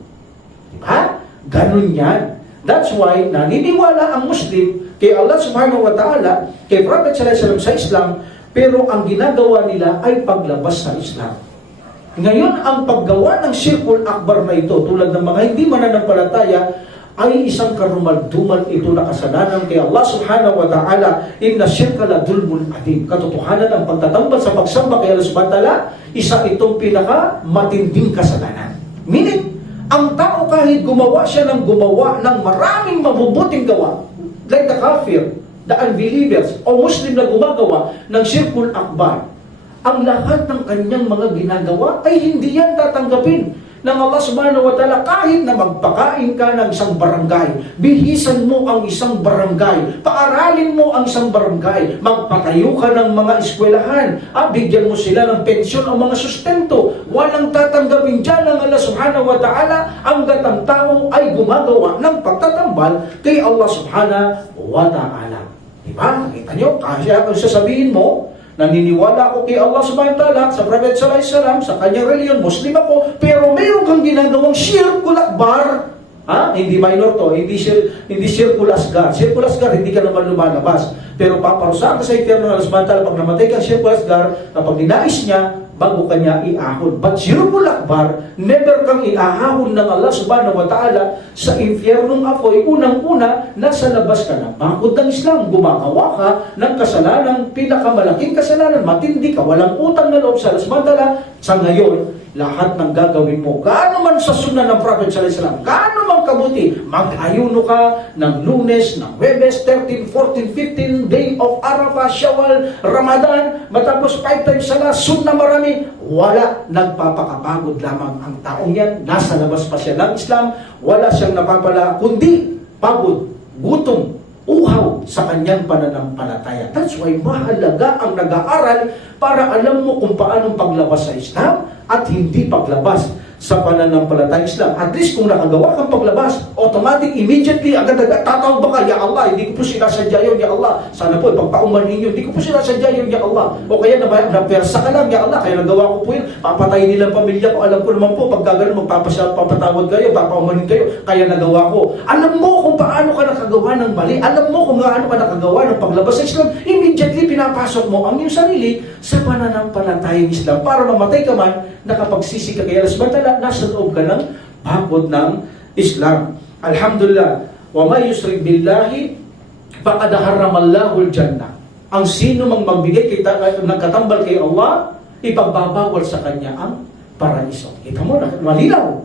Diba? Ganun yan. That's why naniniwala ang Muslim kay Allah subhanahu wa ta'ala, kay Prophet sallallahu alaihi wasallam sa Islam, pero ang ginagawa nila ay paglabas sa Islam. Ngayon, ang paggawa ng Shirkul Akbar na ito, tulad ng mga hindi mananampalataya, ay isang karumal-dumal ito na kasalanan kay Allah subhanahu wa ta'ala. Inna shirka la dulmun adim. Katotohanan ang pagtatambal sa pagsamba kay Allah subhanahu wa ta'ala, isa itong pinaka-matinding kasalanan. Meaning, ang tao kahit gumawa siya ng maraming mabubuting gawa, like the kafir, the unbelievers, o Muslim na gumagawa ng Shirkul Akbar, ang lahat ng kanyang mga ginagawa ay hindi yan tatanggapin ng Allah subhanahu wa ta'ala. Kahit na magpakain ka ng isang barangay, bihisan mo ang isang barangay, paaralin mo ang isang barangay, magpatayo ka ng mga eskwelahan, bigyan mo sila ng pensyon o mga sustento, walang tatanggapin dyan ng Allah subhanahu wa ta'ala hanggat ang tao ay gumagawa ng pagtatambal kay Allah subhanahu wa ta'ala. Diba? Nakita nyo? Kasi kung sasabihin mo, naniniwala ako kay Allah subhanahu wa ta'ala, sa Prophet sallallahu alaihi wasallam, sa kanyang reliyon, Muslim ako, pero mayroon kang ginagawang Shirkul Akbar. Hindi minor to, hindi Shirkul Asgar. Shirkul Asgar, hindi ka naman lumalabas. Pero paparusahan ka sa impyerno ng Allah subhanahu wa ta'ala pag namatay kang Shirkul Asgar, kapag ninais niya, bago kanya iahon. But Shirkul Akbar, never kang iahon ng Allah subhanahu wa ta'ala sa impyernong apoy. Unang-una, nasa labas ka ng bakod ng Islam. Gumagawa ka ng kasalanang pinakamalaking kasalanan. Matindi ka, walang utang na loob sa Allah subhanahu wa ta'ala. Sa ngayon, lahat ng gagawin mo, gaano man sa sunnah ng Prophet sallallahu alaihi wasallam, gaano man kabuti, mag-ayuno ka ng Lunes, ng Huwebes, 13, 14, 15, Day of Arafah, Shawwal, Ramadan, matapos 5 times sala, sunnah marami, wala, nagpapakapagod lamang ang taong yan, nasa labas pa siya ng Islam, wala siyang napapala, kundi pagod, gutom, uhaw sa kanyang pananampalataya. That's why mahalaga ang nag-aaral para alam mo kung paano paglabas sa Islam at hindi paglabas sa pananampalataya Islam. At least kung nakagawa kang paglabas, automatic, immediately, agad-agad, tatawag ka, Ya Allah, hindi ko po sinasadya yun, Ya Allah. Sana po, ipagpauman ninyo, hindi ko po sinasadya yun, Ya Allah. O kaya napersa ka lang, Ya Allah, kaya nagawa ko po yun, papatayin nilang pamilya ko, alam ko naman po, pag gagawin, papatawad kayo, papaumanin kayo, kaya nagawa ko. Alam mo kung paano ka nakagawa ng mali, alam mo kung paano ka nakagawa ng paglabas sa Islam, immediately pinapasok mo ang iyong sarili sa pananampalatayang Islam para mamatay ka man, nakapagsisi ka kaya Allah, nasa loob ka ng bakod ng Islam. Alhamdulillah, wa may yusrik billahi faqad harramallahu al-jannah. Ang sino mang magbigay ng katambal kay Allah, ipagbabawal sa kanya ang paraiso. Kita mo, malinaw.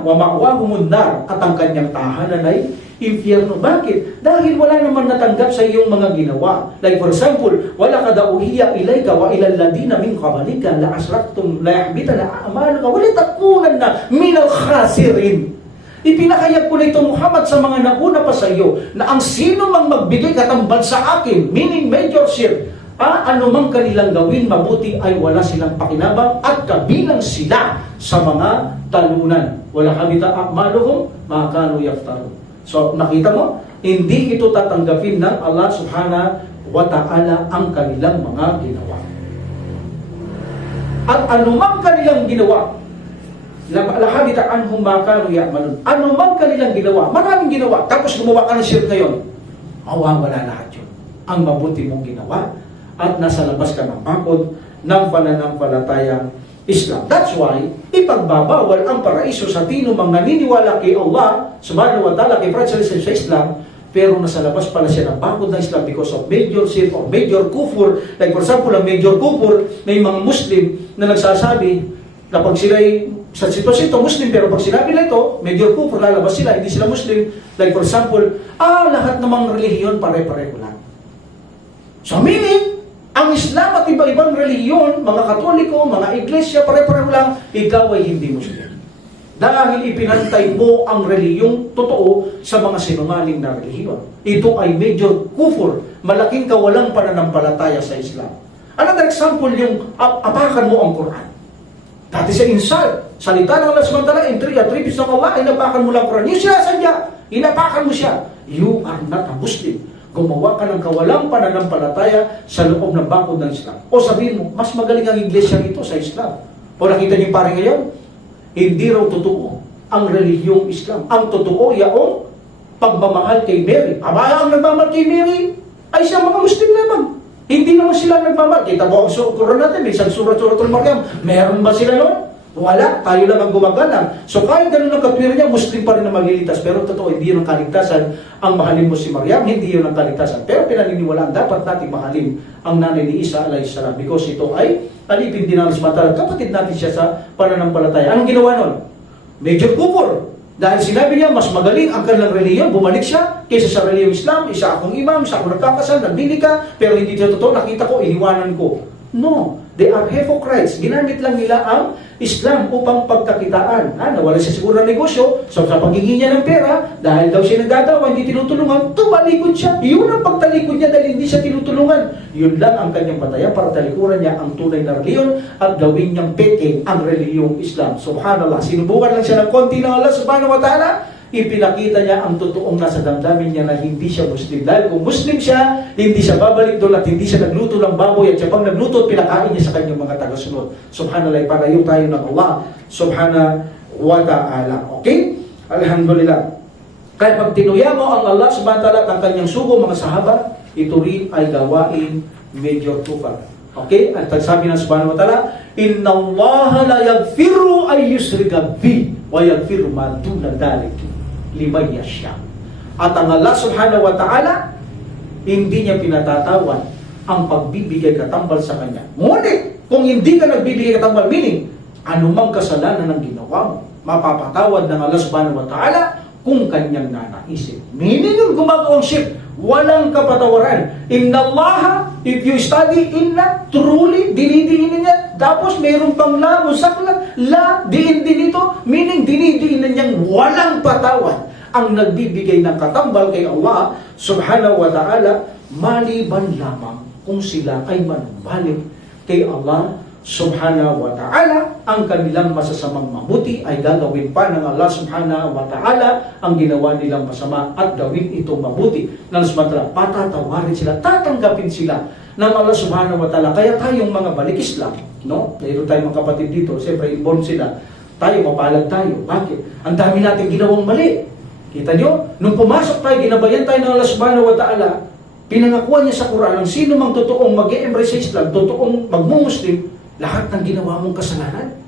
Wa ma'wahumun nar, at ang kanyang tahanan ay impyerno. Bakit? Dahil wala naman natanggap sa iyong mga ginawa. Like for example, wala ka dauhiya ilayka wa ilal ladina min qablika la asraktum la yahbitana a'maluka wa la takunanna minal khasirin. Ipinakayag ko na ito, Muhammad, sa mga nauna pa sa iyo na ang sino mang magbigay katambal sa akin, meaning major share, anumang kanilang gawin mabuti ay wala silang pakinabang at kabilang sila sa mga talunan. Wala habita a'maluhum ma kanu yaftarun. So, nakita mo, hindi ito tatanggapin ng Allah subhanahu wa ta'ala ang kanilang mga ginawa. At anumang kanilang ginawa, lahabita anhum ma kanu ya'malun. Anumang kanilang ginawa, maraming ginawa, tapos gumawa ka ng shirk ngayon, mawawala lahat yun. Ang mabuti mong ginawa, at nasa labas ka ng bakod ng pananampalatayang Islam. That's why, ipagbabawal ang paraiso sa tino mang naniniwala kay Allah subhanahu wa ta'ala, kay Prophet sa Islam, pero nasa labas pala siya ng bakod ng Islam because of major sin or major kufur. Like for example, ang major kufur, may mga Muslim na nagsasabi na pag sila'y sa sitwasyon ito, Muslim, pero pag sinabi nila ito, major kufur, lalabas sila, hindi sila Muslim. Like for example, lahat namang relihiyon pare-pareho lang. So meaning, ang Islam at iba-ibang relihiyon, mga Katoliko, mga iglesia, pare-pareho lang, ikaw ay hindi Muslim. Dahil ipinantay mo ang relihiyong totoo sa mga sinungaling na relihiyon. Ito ay major kufur, malaking kawalang pananampalataya sa Islam. Another example, yung apakan mo ang Quran. Dati sa insult, salita ng Allah subhanahu attributes ng Allah, inapakan mo lang ang Quran. Yung sinasadya, inapakan mo siya. You are not a Muslim. Gumawa ka ng kawalang pananampalataya sa loob ng bakod ng Islam. O sabihin mo, mas magaling ang iglesia rito sa Islam. O nakita niyo pare ngayon, hindi raw totoo ang relihiyong Islam. Ang totoo yaong pagmamahal kay Mary. Ang nagmamahal kay Mary ay siya mga Muslim naman. Hindi naman sila nagmamahal. Kita mo ang Quran natin, may isang suratul Maryam. Meron ba sila nun? Wala, tayo lang ang gumagana. So kahit ganun ang katwiran niya, Muslim pa rin na maglilitas. Pero totoo, hindi yun ang kaligtasan. Ang mahalin mo si Maryam, hindi yun ang kaligtasan. Pero pinaniniwalaan, dapat natin mahalin ang nanay ni Isa alayhis salam. Because ito ay alipin din ng Allah. Kapatid natin siya sa pananampalataya. Anong ginawa nun? Major kufur. Dahil sinabi niya, mas magaling ang kanilang reliyon, bumalik siya kaysa sa reliyong Islam. Isa akong imam, isa akong nagkakasal, nagbili ka, pero hindi ito totoo, nakita ko, iniwanan ko. No, they are hypocrites. Ginamit lang nila ang Islam upang pagkakitaan. Nawala siya siguro ng negosyo, so sa pagiging niya ng pera, dahil daw siya nagdadawa, hindi tinutulungan, tumalikod siya. Yun ang pagtalikod niya dahil hindi siya tinutulungan. Yun lang ang kanyang batayan para talikuran niya ang tunay na reliyon at gawin niyang peke ang reliyong Islam. Subhanallah, sinubukan lang siya ng konti ng Allah subhanahu wa ta'ala, ipinakita niya ang totoong nasa damdamin niya na hindi siya Muslim. Dahil kung Muslim siya, hindi siya babalik doon at hindi siya nagluto ng baboy at siya pang nagluto at pinakain niya sa kanyang mga tagasunod. Subhanallah, palayo tayo ng Allah subhanahu wa ta'ala. Okay? Alhamdulillah. Kaya pag tinuya mo ang Allah subhanahu wa ta'ala at ang kanyang sugo, mga sahaba, ito rin ay gawain major kufar. Okay? At sabi ng subhanahu wa ta'ala, Inna Allah la yaghfiru ay yusrika bi wa yaghfiru ma duna dhalika liman yasha. At ang Allah subhanahu wa ta'ala, hindi niya pinatatawan ang pagbibigay katambal sa kanya. Ngunit, kung hindi ka nagbibigay katambal, meaning, anumang kasalanan ng ginawa mo, mapapatawad ng Allah subhanahu wa ta'ala kung kanyang nanaisin. Meaning, yung gumagawang shirk, walang kapatawaran. Inna Allah, if you study inna, truly, dinidiinin niya. Tapos mayroon pang la, musakla, la, diin din ito. Meaning, dinidiinan niyang walang patawad. ang nagbibigay ng katambal kay Allah subhanahu wa ta'ala, maliban lamang kung sila ay manumbalik kay Allah subhanahu wa ta'ala. Ang kanilang masasamang mabuti ay gagawin pa ng Allah subhanahu wa ta'ala ang ginawa nilang masama at gawin itong mabuti. Nang sumatra, patatawarin sila, tatanggapin sila ng Allah subhanahu wa ta'ala. Kaya tayong mga balikis lang, no? Mayroon tayong mga kapatid dito, siyempre inborn sila. Tayo, mapalad tayo. Bakit? Ang dami natin ginawang mali. Kita nyo? Nung pumasok tayo, ginabayan tayo ng Allah subhanahu wa ta'ala, pinangakuan niya sa Quran, ang sino mang totoong mag-e-embrace sa Islam, totoong magmumuslim, lahat ng ginawa mong kasalanan,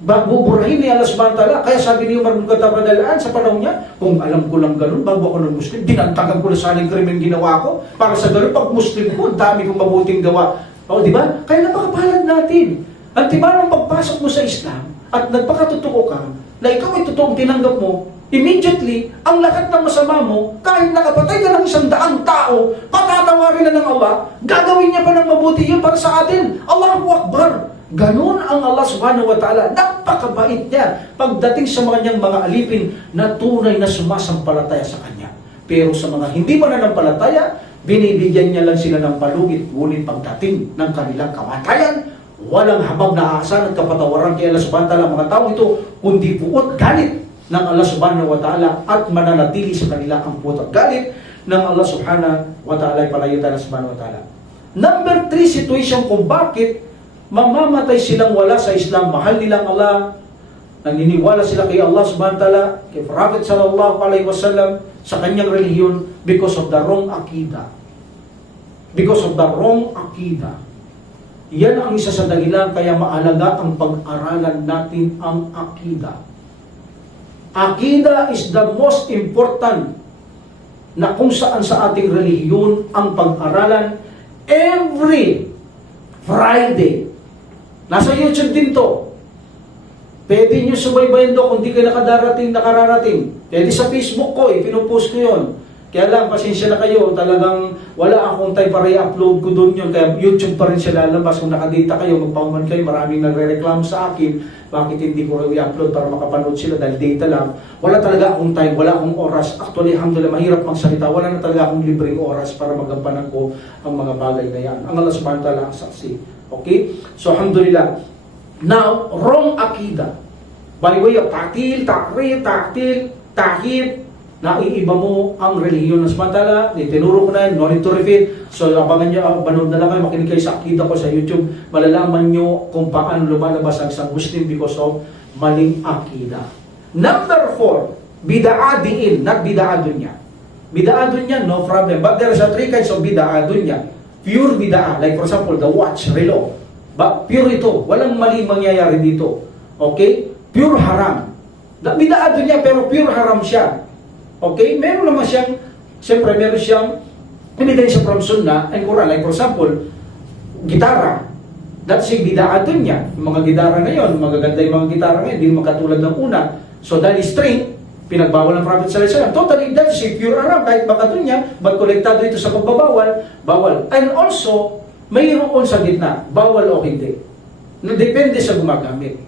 buburahin ni Allah subhanahu wa ta'ala. Kaya sabi ni Umar bin Khattab radhiyallahu anhu sa panahon niya, kung alam ko lang ganun, bago ako ng Muslim, dinantagan ko na saling krimen ginawa ko, para sa ganun, pag Muslim ko, dami kong mabuting gawa. O, di ba? Kaya napakapalad natin. At diba, nung pagpasok mo sa Islam, at nagpakatotoo ka, na ikaw ay totoong tinanggap mo, immediately, ang lahat ng masama mo, kahit nakapatay ka ng 100 tao, patatawarin na ng Allah, gagawin niya pa ng mabuti yun para sa atin. Allahu Akbar! Ganun ang Allah subhanahu wa ta'ala. Napakabait niya pagdating sa mga niyang mga alipin na tunay na sumasampalataya sa Kanya. Pero sa mga hindi mananampalataya, binibigyan niya lang sila ng palugit, ngunit pagdating ng kanilang kamatayan, walang habag na aasan at kapatawaran kay Allah subhanahu wa ta'ala mga tao ito, kundi puot galit ng Allah subhanahu wa ta'ala at mananatili sa kanila ang puot at galit ng Allah subhanahu wa ta'ala ay palayo tayo subhanahu wa ta'ala. Number 3 situation kung bakit mamamatay silang wala sa Islam, mahal nilang Allah, naniniwala sila kay Allah subhanahu wa ta'ala, kay Prophet sallallahu alaihi wasallam, sa kanyang relihiyon, because of the wrong akida. Because of the wrong akida. Yan ang isa sa dahilan kaya maalaga ang pag-aralan natin ang akida. Akida is the most important na kung saan sa ating relihiyon ang pag-aralan every Friday. Nasa YouTube din to. Pwede nyo subaybayan do kung di kayo nakararating. Pwede sa Facebook ko, pinupost ko yun. Kaya lang, pasensya na kayo, talagang wala akong time para i-upload ko doon yun. Kaya YouTube pa rin siya lalabas. Kung nakadata kayo, magpauman kayo, maraming nagre-reklamo sa akin. Bakit hindi ko rin i-upload para makapanood sila dahil data lang. Wala talaga akong time, wala akong oras. Actually, alhamdulillah, mahirap magsalita. Wala na talaga akong libreng oras para magampanan ko ang mga bagay na yan. Ang Allah subhanahu wa ta'ala ang saksi. Okay? So, alhamdulillah. Now, wrong akida. By way of ta'til, tahid, naiiba mo ang relihiyon ng samantala, tinuro ko na yun, no need to repeat. So, abangan nyo, banood na lang kayo, makinig kayo sa akida ko sa YouTube, malalaman nyo kung paano lumalabas ang isang Muslim because of maling akida. Number 4, bid'ah diin, not bid'ah dunya. Bid'ah dunya, no problem. But there are 3 kinds of bid'ah dunya. Pure bid'ah, like for example, the watch, relo. Pure ito, walang mali mangyayari dito. Okay? Pure haram. Bid'ah dunya, pero pure haram siya. Okay? Meron naman siyang, siyempre meron siyang evidence from Sunnah and Quran. Like for example, gitara. That's yung bid'ah dunya. Yung mga gitara ngayon, magaganda yung mga gitara ngayon, hindi makatulad ng una. So dahil string, pinagbawal ng Prophet sallallahu alaihi wasallam. Totally, that's pure haram. Kahit baka dunya, ba't kolektado ito sa pagbabawal? Bawal. And also, mayroon sa gitna, bawal o hindi. Depende sa gumagamit.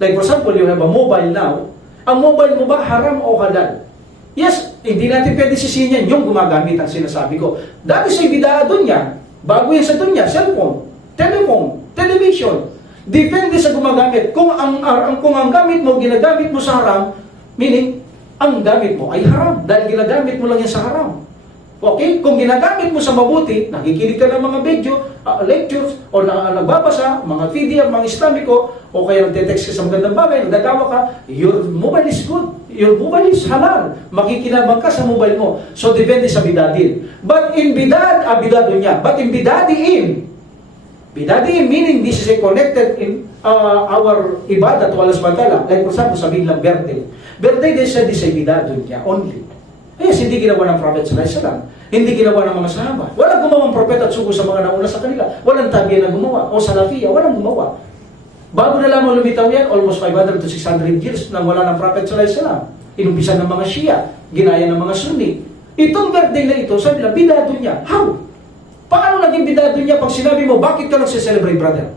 Like for example, you have a mobile now. Ang mobile mo ba haram o halal? Yes, hindi natin pwede sisihin yan yung gumagamit ang sinasabi ko. Dati sa bid'ah dunya, bago yan sa dunya, cellphone, telephone, television. Depende sa gumagamit. Kung ang gamit mo, ginagamit mo sa haram, meaning, ang gamit mo ay haram dahil ginagamit mo lang yan sa haram. Okay? Kung ginagamit mo sa mabuti, nakikinig ka ng mga video, lectures, o nagbabasa, mga video, mga Islamiko, o kaya nagte-text ka sa magandang bagay, nagdadawa ka, your mobile is good. Your mobile is halal. Makikinabang ka sa mobile mo. So, depende sa bidadin. But in bidadun niya. But in bidadiin, meaning this is a connected in our ibadah to Allah subhanahu wa ta'ala. Like for example, sabihin lang birthday. Birthday, they said this ay bidadun niya only. Yes, hindi ginawa ng Prophet sallallahu alaihi wasallam. Hindi ginawa ng mga sahaba. Walang gumawang propet at sugo sa mga nauna sa kanila. Walang tabiya na gumawa. O salafiya, walang gumawa. Bago na lamang lumitaw yan, almost 500 to 600 years nang wala ng Prophet sallallahu alaihi wasallam. Inumpisan ng mga Shia, ginaya ng mga Sunni. Itong birthday na ito, sabi na, bidadun niya. How? Paano naging bidadun niya pag sinabi mo, bakit ka nagse-celebrate, brother?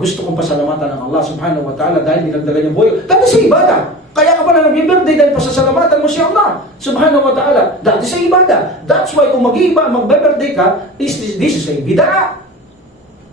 Gusto kong pasalamatan ng Allah subhanahu wa ta'ala dahil dinagdagan niya buhay. Dahil sa ibada. Kaya ka pala nag-birthday dahil pasasalamatan mo si Allah subhanahu wa ta'ala. That is a ibadah. That's why kung mag-birthday ka, this is a bid'ah.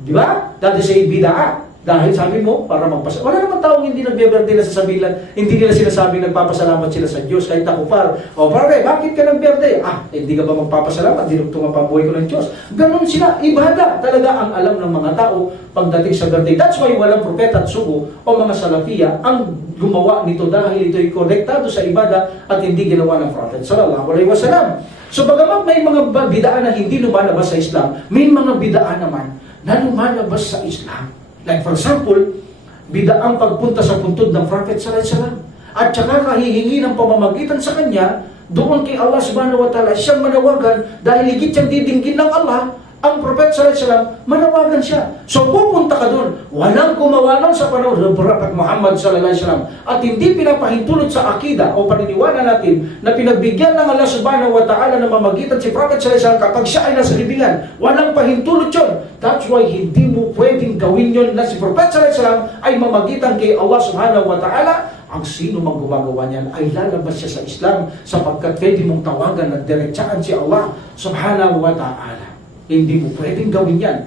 Di ba? That is a bid'ah. Dahil sabi mo, para wala naman taong hindi nag-birthday na sasabihin, hindi nila sinasabing nagpapasalamat sila sa Diyos kahit nakupar. O pare, bakit ka nag-birthday? Hindi ka ba magpapasalamat? Dinugtong ang pambuhay ko ng Diyos. Ganon sila, ibada. Talaga ang alam ng mga tao pagdating sa birthday. That's why walang propeta at sugo o mga salafiya ang gumawa nito dahil ito'y konektado sa ibada at hindi ginawa ng Prophet sallallahu alaihi wasallam. So bagamat may mga bidaan na hindi lumalabas sa Islam, may mga bidaan naman na lumalabas sa Islam. Like for example, bidaang pagpunta sa puntod ng Prophet sallallahu alaihi wasallam at saka kahihingi ng pamamagitan sa kanya doon kay Allah subhanahu wa ta'ala, siyang manawagan dahil higit siyang didinggin ng Allah, ang Prophet sallallahu alaihi wasallam, manawagan siya. So pupunta ka doon, walang kumawalan sa panahon ng Prophet Muhammad sallallahu alaihi wasallam at hindi pinapahintulot sa akida o paniniwala natin na pinagbigyan ng Allah subhanahu wa ta'ala na mamagitan si Prophet sallallahu alaihi wasallam kapag siya ay nasa libingan. Walang pahintulot yun. That's why hindi mo pwedeng gawin yun na si Prophet sallallahu alaihi wasallam ay mamagitan kay Allah subhanahu wa ta'ala. Ang sino mang gumagawa niyan ay lalabas siya sa Islam sapagkat pwede mong tawagan at diretsaan si Allah subhanahu wa ta'ala. Hindi mo pwedeng gawin yan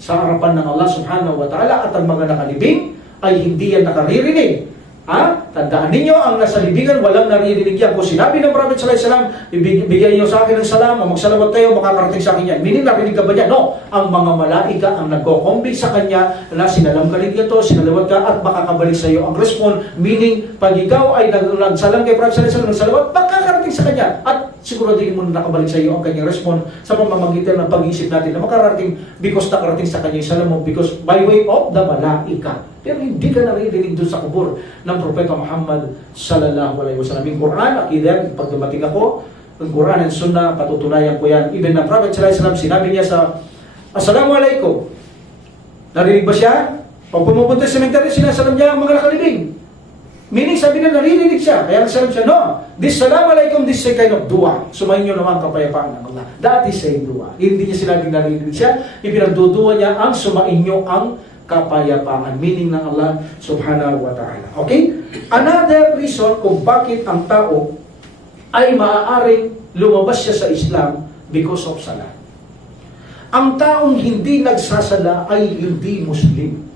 sa harapan ng Allah subhanahu wa ta'ala at ang mga nakalibing ay hindi yan nakaririnig. Tandaan ninyo, ang nasa libingan walang naririnig yan. Kung sinabi ng Prophet sallallahu alaihi wasallam, ibigay niyo sa akin ng salam o magsalawat kayo, makakarating sa akin yan. Meaning, narinig ka ba yan? No. Ang mga malaika ang nagko-convict sa kanya na sinalam ka rin ito, sinalawat ka at makakabalik sa iyo ang respond. Meaning, pag ikaw ay nagsalam kay Prophet sallallahu alaihi wasallam, nagsalawat, makakarating sa kanya. At siguraduhin mo na nakabalik sa iyo ang kanyang respond sa pamamagitan ng pag-iisip natin na makarating because nakarating sa kanya yung salam mo because by way of the malaika. Pero hindi ka naririnig doon sa kubur ng Propeta Muhammad sallallahu alaihi wasallam. Yung Quran, akidah, pag dumating ako, ang Quran and Sunnah, patutunayan ko yan. Even na Prophet sallallahu alaihi wasallam, sinabi niya sa Assalamualaikum. Narinig ba siya? Pag pumupunta sa cemetery, sinasalam niya ang mga nakalibing. Meaning, sabi na naririnig siya. Kaya nasalam siya, no, this Assalamualaikum, this is a kind of dua. Sumayin nyo naman kapayapaan ng Allah. That is a dua. Hindi niya sinabing naririnig siya. Ipinagdudua niya ang sumayin nyo ang kapayapaan, meaning ng Allah subhanahu wa ta'ala. Okay? Another reason kung bakit ang tao ay maaaring lumabas siya sa Islam because of salat. Ang taong hindi nagsasala ay hindi Muslim.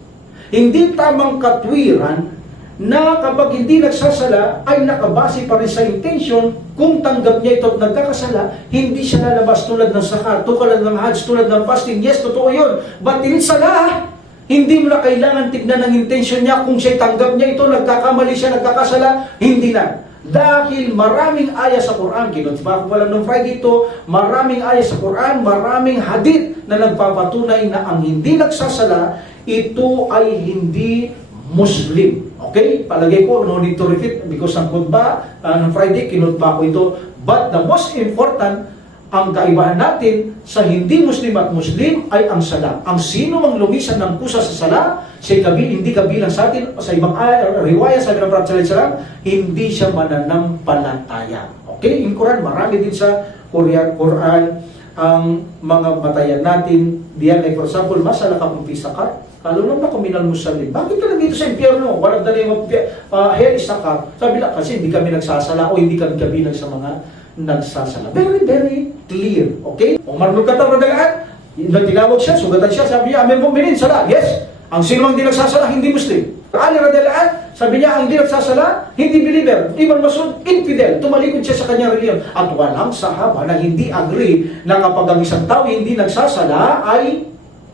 Hindi tamang katwiran na kapag hindi nagsasala ay nakabase pa rin sa intention kung tanggap niya ito at nagkakasala, hindi siya lalabas tulad ng zakat, tulad ng hajj, tulad ng fasting. Yes, totoo yun. But in salah, hindi mo na kailangan tignan ng intention niya kung siya tanggap niya ito, nagkakamali siya, nagkakasala, hindi na. Dahil maraming ayat sa Quran, kinutba ko pala nung Friday ito, maraming ayat sa Quran, maraming hadith na nagpapatunay na ang hindi nagsasala, ito ay hindi Muslim. Okay? Palagay ko, no need to repeat because ang khutbah nung Friday, kinutba ko ito. But the most important, ang kaibahan natin sa hindi Muslim at Muslim ay ang sala. Ang sino mang lumisan ng kusa sa sala, siya hindi kabilang sa atin, sa ibang riwaya, sabi ng Prophet sallallahu alaihi wasallam, hindi siya mananampalataya. Okay? In Quran, marami din sa Quran, ang mga batayan natin, diyan like for example, masala ka kung pisakar, kalunong na kuminal musalim. Bakit ka nandito sa impyerno? Walang the name of hell is sakar. Sabi na, kasi hindi kami nagsasala o hindi kami kabilang sa mga nagsasala. Very, very clear. Okay? Kung marunong ka tayo madalaan, tinawag siya, sugatan siya, sabi niya, amen muminin, sala. Yes. Ang sino mang hindi nagsasala, hindi Muslim. Ali radalaan, sabi niya, ang hindi nagsasala, hindi believer. Ibn Mas'ud, infidel. Tumalikod siya sa kanyang reliyon. At walang sahaba na hindi agree na kapag ang isang tao hindi nagsasala, ay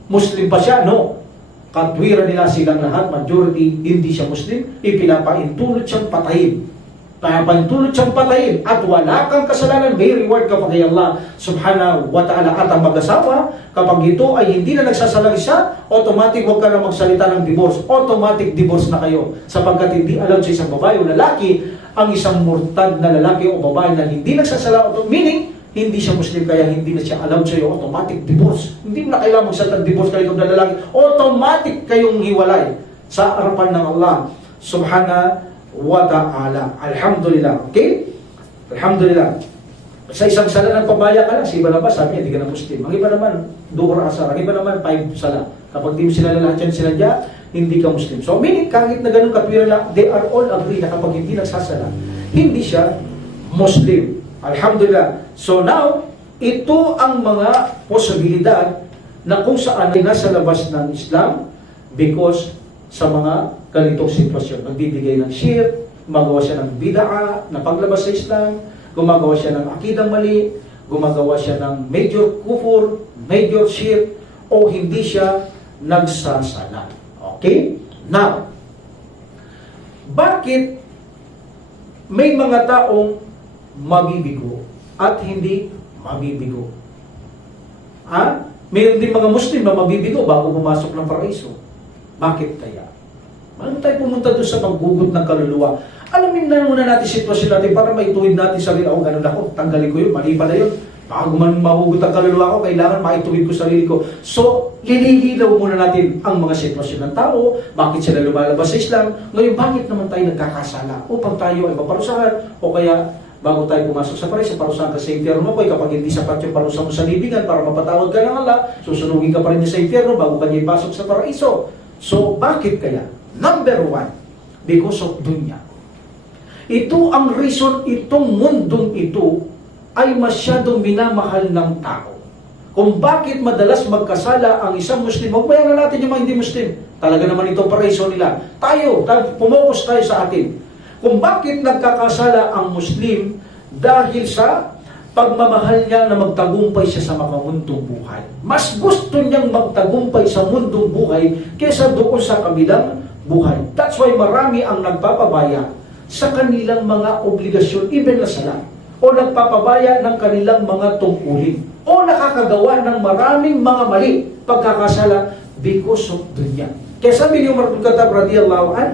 Muslim pa siya. No. Katwiran nila silang lahat, majority, hindi siya Muslim. Ipinapaintulot siyang patayin. Pantulot siyang patayin at wala kang kasalanan, may reward kapag kay Allah subhanahu wa ta'ala. At ang mag-asawa, kapag ito ay hindi na nagsasalang isa, automatic huwag ka na magsalita ng divorce. Automatic divorce na kayo sapagkat hindi allowed sa isang babae o lalaki ang isang murtad na lalaki o babae na hindi nagsasala, meaning hindi siya Muslim kaya hindi na siya allowed sa iyo, automatic divorce. Hindi mo na kailangan magsalita ng divorce kayo na lalaki, automatic kayong hiwalay sa harapan ng Allah subhanahu wa ta'ala. Alhamdulillah. Okay? Alhamdulillah. Sa isang sala ng pabaya ka lang, si iba naman, sabi niya, hindi ka na Muslim. Ang iba naman, duhur asar. Ang iba naman, 5 sala. Kapag di mo sinalalahat yan sinadya, hindi ka Muslim. So, meaning, kahit na ganun katwiran lang, they are all agree na kapag hindi nagsasala, hindi siya Muslim. Alhamdulillah. So now, ito ang mga posibilidad na kung saan ay nasa labas ng Islam because sa mga ganitong sitwasyon. Magbibigay ng shirk, gumagawa siya ng bid'a na paglabas sa Islam, gumagawa siya ng akidang mali, gumagawa siya ng major kufur, major shirk, o hindi siya nagsasala. Okay? Now, bakit may mga taong mabibigo at hindi mabibigo? Mayroon din mga Muslim na mabibigo bago pumasok ng paraiso. Bakit kaya? Ano tayo pumunta doon sa paggugot ng kaluluwa? Alamin na muna natin sitwasyon natin para maituwid natin sarili. Ganun ako, tanggalin ko yun, mali pala yun. Bago man mahugot ang kaluluwa ko, kailangan maituwid ko sarili ko. So, lilihilaw muna natin ang mga sitwasyon ng tao, bakit sila lumalabas sa Islam, ngayon bakit naman tayo nagkakasala upang tayo ay maparusahan, o kaya bago tayo pumasok sa paraiso, parusahan ka sa impyerno mo, kapag hindi sapat yung parusa mo sa libingan para mapatawad ka ng Allah, susunugin ka pa rin niya sa impyerno bago ka niya ipasok sa paraiso. So, bakit kaya? Number one, because of dunya. Ito ang reason, itong mundong ito ay masyadong minamahal ng tao. Kung bakit madalas magkasala ang isang Muslim, magbayaran natin yung mga hindi Muslim. Talaga naman itong paraiso nila. Pumokus tayo sa atin. Kung bakit nagkakasala ang Muslim dahil sa pagmamahal niya na magtagumpay siya sa makamundong buhay. Mas gusto niyang magtagumpay sa mundong buhay kaysa doon sa kabilang buhay. That's why marami ang nagpapabaya sa kanilang mga obligasyon, even na sala, o nagpapabaya ng kanilang mga tungkulin, o nakakagawa ng maraming mga mali pagkakasala because of dunya. Kaya sabi ni Umar bin Khattab radiyallahu an,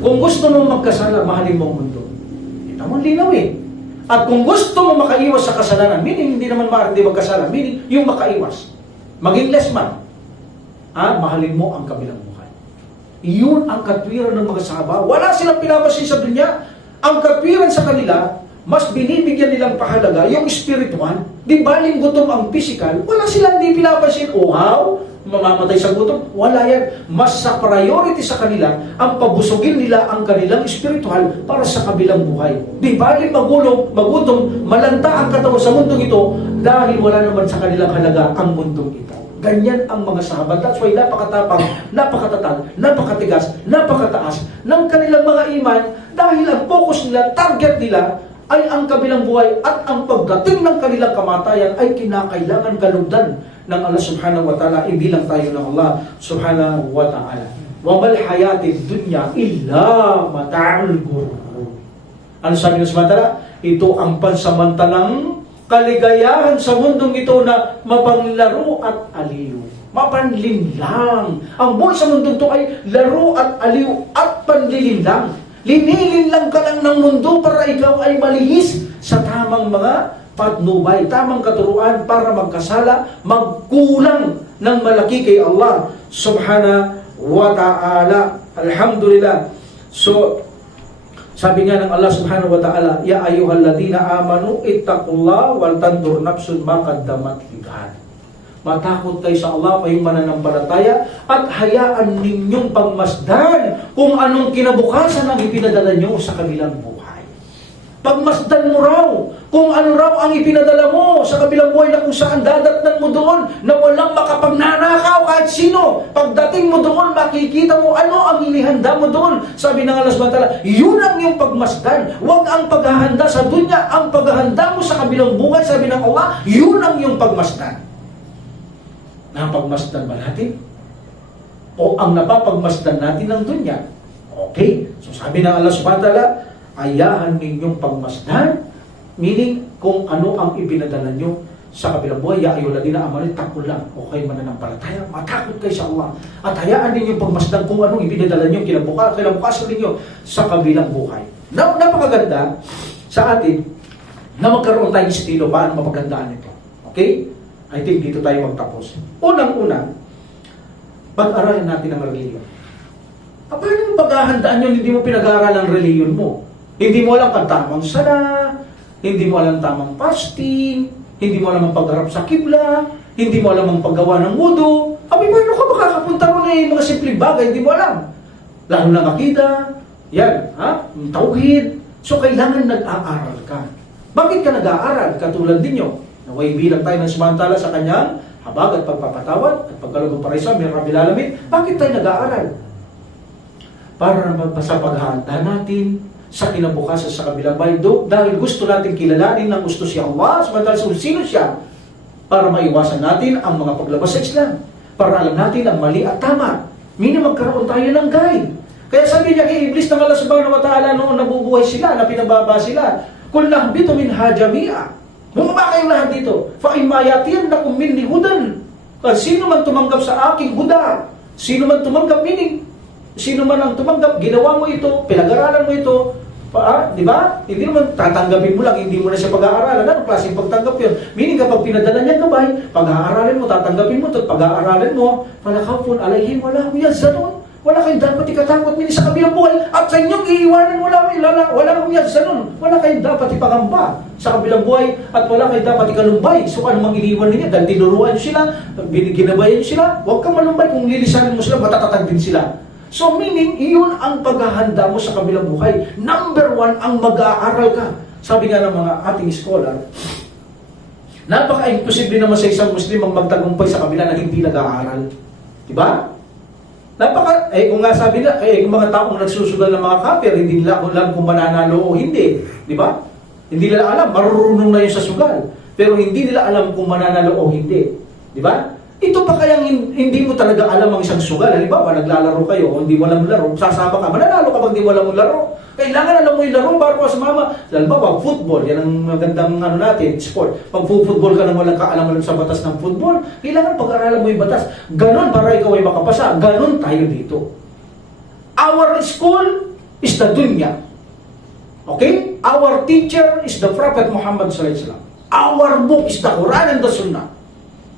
kung gusto mo magkasala, mahalin mo ang mundo. Ito mo linaw eh. At kung gusto mo makaiwas sa kasalanan, meaning hindi naman hindi magkasala, meaning yung makaiwas, maging less man, mahalin mo ang kabilang buhay. Iyon ang katwiran ng mga sahaba. Wala silang pinapasin sa dunya. Ang katwiran sa kanila, mas binibigyan nilang pahalaga yung spiritual. Di baling gutom ang physical, wala silang di pinapasin. Mamamatay sa gutom. Wala yan. Mas sa priority sa kanila, ang pabusugin nila ang kanilang spiritual para sa kabilang buhay. Di baling magutom, malanta ang katawan sa mundong ito dahil wala naman sa kanilang halaga ang mundong ito. Ganyan ang mga sahabat. That's why napakatapang, napakatatag, napakatigas, napakataas ng kanilang mga iman dahil ang focus nila, target nila ay ang kabilang buhay at ang pagdating ng kanilang kamatayan ay kinakailangan kalugdan ng Allah subhanahu wa ta'ala, hindi lang tayo ng Allah subhanahu wa ta'ala. Wa mal hayatid dunya illa mata'ul ghurur. Ano sabi ng subhanahu wa ta'ala? Ito ang pansamantalang kaligayahan sa mundong ito na mapanglaro at aliw. Mapanlinlang. Ang buhay sa mundong ito ay laro at aliw at panlilinlang. Linilinlang ka lang ng mundo para ikaw ay malihis sa tamang mga patnubay, tamang katuruan para magkasala, magkulang ng malaki kay Allah subhanahu wa ta'ala. Alhamdulillah. So, sabi nga ng Allah subhanahu wa ta'ala, Ya ayyuhalladhina amanu ittaqullah wal tandur nafsun ma qaddamat ligad. Matakot kayo sa Allah, kayong mananampalataya, at hayaan ninyong pagmasdan kung anong kinabukasan ang ipinadala nyo sa kabilang buhay. Pagmasdan mo raw kung ano raw ang ipinadala mo sa kabilang buhay na kung saan dadatnan mo doon na walang makapagnanakaw kahit sino. Pagdating mo doon, makikita mo ano ang inihanda mo doon. Sabi ng Allah subhanahu wa ta'ala, yun ang iyong pagmasdan. Huwag ang paghahanda sa dunya, ang paghahanda mo sa kabilang buhay. Sabi ng Allah, yun ang iyong pagmasdan. Napagmasdan ba natin? O ang napapagmasdan natin ng dunya? Okay. So sabi ng Allah subhanahu wa ta'ala, ayahan ninyong pagmasdan. Meaning, kung ano ang ipinadala nyo sa kabilang buhay, ya ayyuhalladhina amanu ittaqullah, o kayo mananampalataya, matakot kayo sa Allah. At hayaan ninyong pagmasdan kung anong ipinadala nyo, kinabukasan ninyo sa kabilang buhay. Napakaganda sa atin na magkaroon tayong estilo paano mapagandaan ito. Okay? I think dito tayo magtapos. Unang-una, pag-aralan natin ang reliyon. Paano yung paghahandaan nyo, hindi mo pinag-aaralan ang reliyon mo? Hindi mo alam ang tamang sala, hindi mo alam tamang fasting, hindi mo alam ang pagharap sa kibla, hindi mo alam ang paggawa ng wudu, paano ka makakapunta ron mga simpleng bagay, hindi mo alam. Lalo ng akida, yan, tauhid. So, kailangan nag-aaral ka. Bakit ka nag-aaral? Katulad ninyo, naway bilang tayo ng sumantala sa kanyang habag at pagpapatawad at pagkalugong parisa, may Rabbil Alamin. Bakit tayo nag-aaral? Para sa paghahanda natin sa kinabukasan sa kabilang bahay. Dahil gusto natin kilalanin ng gusto si Allah, samantala sino siya, para maiwasan natin ang mga paglabas sa Islam. Para alam natin ang mali at tama. Meaning magkaroon tayo ng guide. Kaya sabi niya kay Iblis ng Allah subhanahu wa ta'ala noong nabubuhay sila, na pinababa sila, kul nahbitu minha jami'a. Bumaba kayong lahat dito. Fa imma yatiyannakum minni hudan. Sino man tumanggap sa aking huda, sino man tumanggap, meaning sino man ang tumanggap, ginawa mo ito, pinag-aralan mo ito, di ba? Hindi naman tatanggapin mo lang, hindi mo na siya pag-aaralan. Anong klaseng pagtanggap yun? Meaning kapag pinadala niya gabay, pag-aaralin mo, tatanggapin mo ito, pag-aaralin mo, palakapon, alayhim, wala mo yan, zanon. Wala kayong dapat ikatakot mini sa kabilang buhay, at sa inyong iiwanan, wala kang yan, zanon. Wala kayong dapat ipangamba sa kabilang buhay, at wala kayong dapat ikalumbay. So ano mang iniwan ninyo? Dahil tinuruan nyo sila, ginabayan nyo sila, huwag kang malumbay. Kung lilisanin mo sila, matatatag din sila. So meaning, iyon ang paghahanda mo sa kabilang buhay. Number 1, ang mag-aaral ka. Sabi nga ng mga ating scholar, napaka-imposible naman sa isang Muslim ang magtagumpay sa kabila na hindi nag-aaral. Diba? Kung nga sabi na, kung mga taong nagsusugal ng mga kafir, hindi nila alam kung mananalo o hindi. Diba? Hindi nila alam, marurunong na yun sa sugal. Pero hindi nila alam kung mananalo o hindi. Diba? Ito pa kayang hindi mo talaga alam ang isang sugal. Halimbawa, naglalaro kayo, o hindi mo alam laro, sasama ka, mananalo ka pag hindi mo alam laro. Kailangan alam mo yung laro bago ka sumama. Halimbawa, football, yan ang magandang sport. Pag football ka nang walang kaalam-alam sa batas ng football, kailangan pag-aralan mo yung batas. Ganon para ikaw ay makapasa. Ganon tayo dito. Our school is the dunya. Okay? Our teacher is the Prophet Muhammad sallallahu alaihi wasallam. Our book is the Quran and the Sunnah.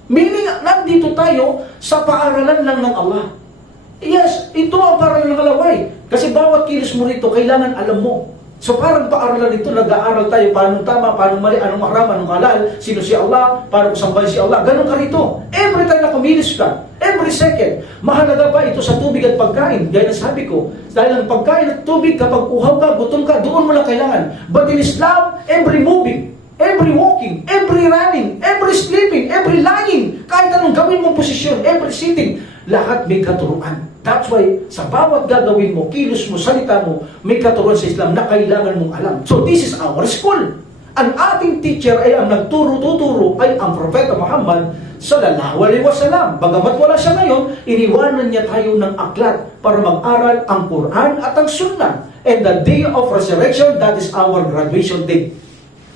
Meaning, nandito tayo sa paaralan lang ng Allah. Yes, ito ang paaralan ng Allah. Why? Kasi bawat kilos mo rito, kailangan alam mo. So parang paaralan ito, nag-aaral tayo, paano tama, paano mali, anong haram, anong halal, sino si Allah, paano kusambahin si Allah. Ganun ka rito. Every time na kumilos ka, every second, mahalaga pa ito sa tubig at pagkain. Gaya na sabi ko, dahil ang pagkain at tubig, kapag uhaw ka, gutom ka, doon mo lang kailangan. But in Islam, every moving, every walking, every running, every sleeping, every lying, kahit anong gawin mong posisyon, every sitting, lahat may katuruan. That's why, sa bawat gagawin mo, kilos mo, salita mo, may katuruan sa Islam na kailangan mong alam. So this is our school. Ang ating teacher ay ang nagturo-tuturo ay ang Propeta Muhammad sallallahu alaihi wasallam. Bagamat wala siya ngayon, iniwanan niya tayo ng aklat para mag-aral ang Quran at ang Sunnah. And the day of resurrection, that is our graduation day.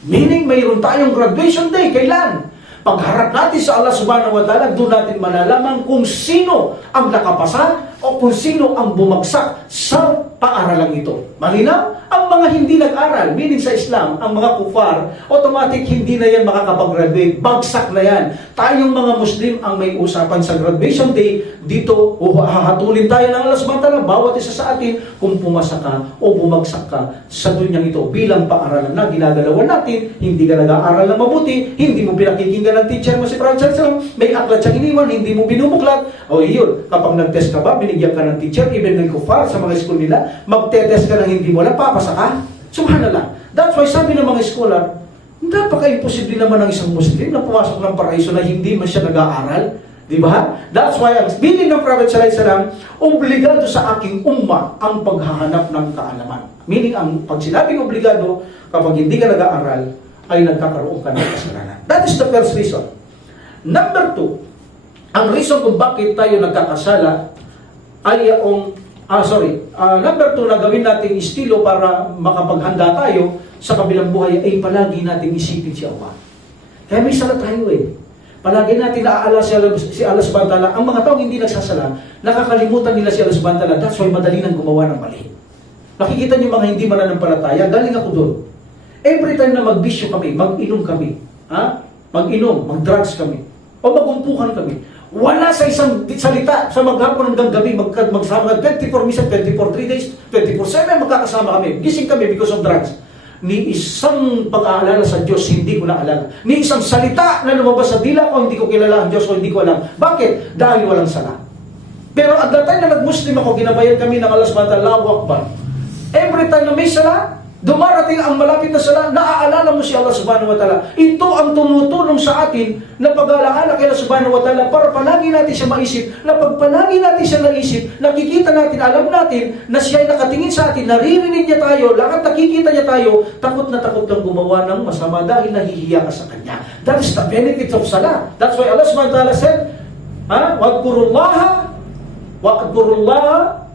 Meaning, mayroon tayong graduation day. Kailan? Pagharap natin sa Allah subhanahu wa ta'ala, doon natin malalaman kung sino ang nakapasa o kung sino ang bumagsak sa paaralang ito. Malinaw? Ang mga hindi nag-aral, meaning sa Islam, ang mga kufar, automatic hindi na yan makakapagraduate. Bagsak na yan. Tayong mga Muslim ang may usapan sa graduation day. Dito, hahatulin tayo ng Allah subhanahu wa ta'ala, bawat isa sa atin, kung pumasa ka o bumagsak ka sa dunyang ito bilang paaralan na ginagalawan natin. Hindi ka nag-aaral na mabuti, hindi mo pinakikinggan ng teacher mo si Prophet sallallahu alaihi wasallam, may aklat siyang iniwan, hindi mo binubuklat. O iyon, kapag nag-test ka ba, binigyan ka ng teacher, even ng kufar sa mga school nila, magte-test ka ng hindi mo lang, papasa ka. Subhanallah. That's why sabi ng mga scholar, napaka-imposible naman ng isang Muslim na pumasok ng paraiso na hindi man siya nag-aaral. Diba? That's why ang bilin ng Prophet sallallahu alaihi wasallam, obligado sa aking umma ang paghahanap ng kaalaman. Meaning, ang pag sinabing obligado, kapag hindi ka nag-aaral, ay nagkakaroon ka ng kasalanan. That is the first reason. Number 2, ang reason kung bakit tayo nagkakasala ay number 2 na gawin natin estilo para makapaghanda tayo sa kabilang buhay ay palagi natin isipin si Allah. Kaya may sala tayo Palagi natin naaalala si Allah subhanahu wa ta'ala. Ang mga taong hindi nagsasala, nakakalimutan nila si Allah subhanahu wa ta'ala. That's why madali nang gumawa ng mali. Nakikita niyo mga hindi mananampalataya, galing ako doon. Every time na magbisyo kami, mag-inom kami, mag-inom, mag-drugs kami, o magumpukan kami, wala sa isang salita sa maghapon hanggang gabi, magsama 24 minsan, 24 3 days, 24/7 magkakasama kami. Gising kami because of drugs. Ni isang pag-aalala sa Diyos, hindi ko naalala. Ni isang salita na lumabas sa dila ko, hindi ko kilala ang Diyos o hindi ko alam. Bakit? Dahil walang sala. Pero at that time na nag-Muslim ako, ginabayan kami ng Allah subhanahu wa ta'ala, Allahu Akbar. Every time na may sala, dumarating ang malapit na sala, naaalala mo si Allah subhanahu wa ta'ala. Ito ang tumutulong sa atin na pag-alaala kay Allah subhanahu wa ta'ala para palagi natin siya maisip, na pag palagi natin siya naisip, nakikita natin, alam natin na siya ay nakatingin sa atin, naririnig niya tayo, lahat nakikita niya tayo, takot na takot lang gumawa ng masama dahil nahihiya ka sa Kanya. That is the benefit of salah. That's why Allah subhanahu wa ta'ala said, wa'adkurullaha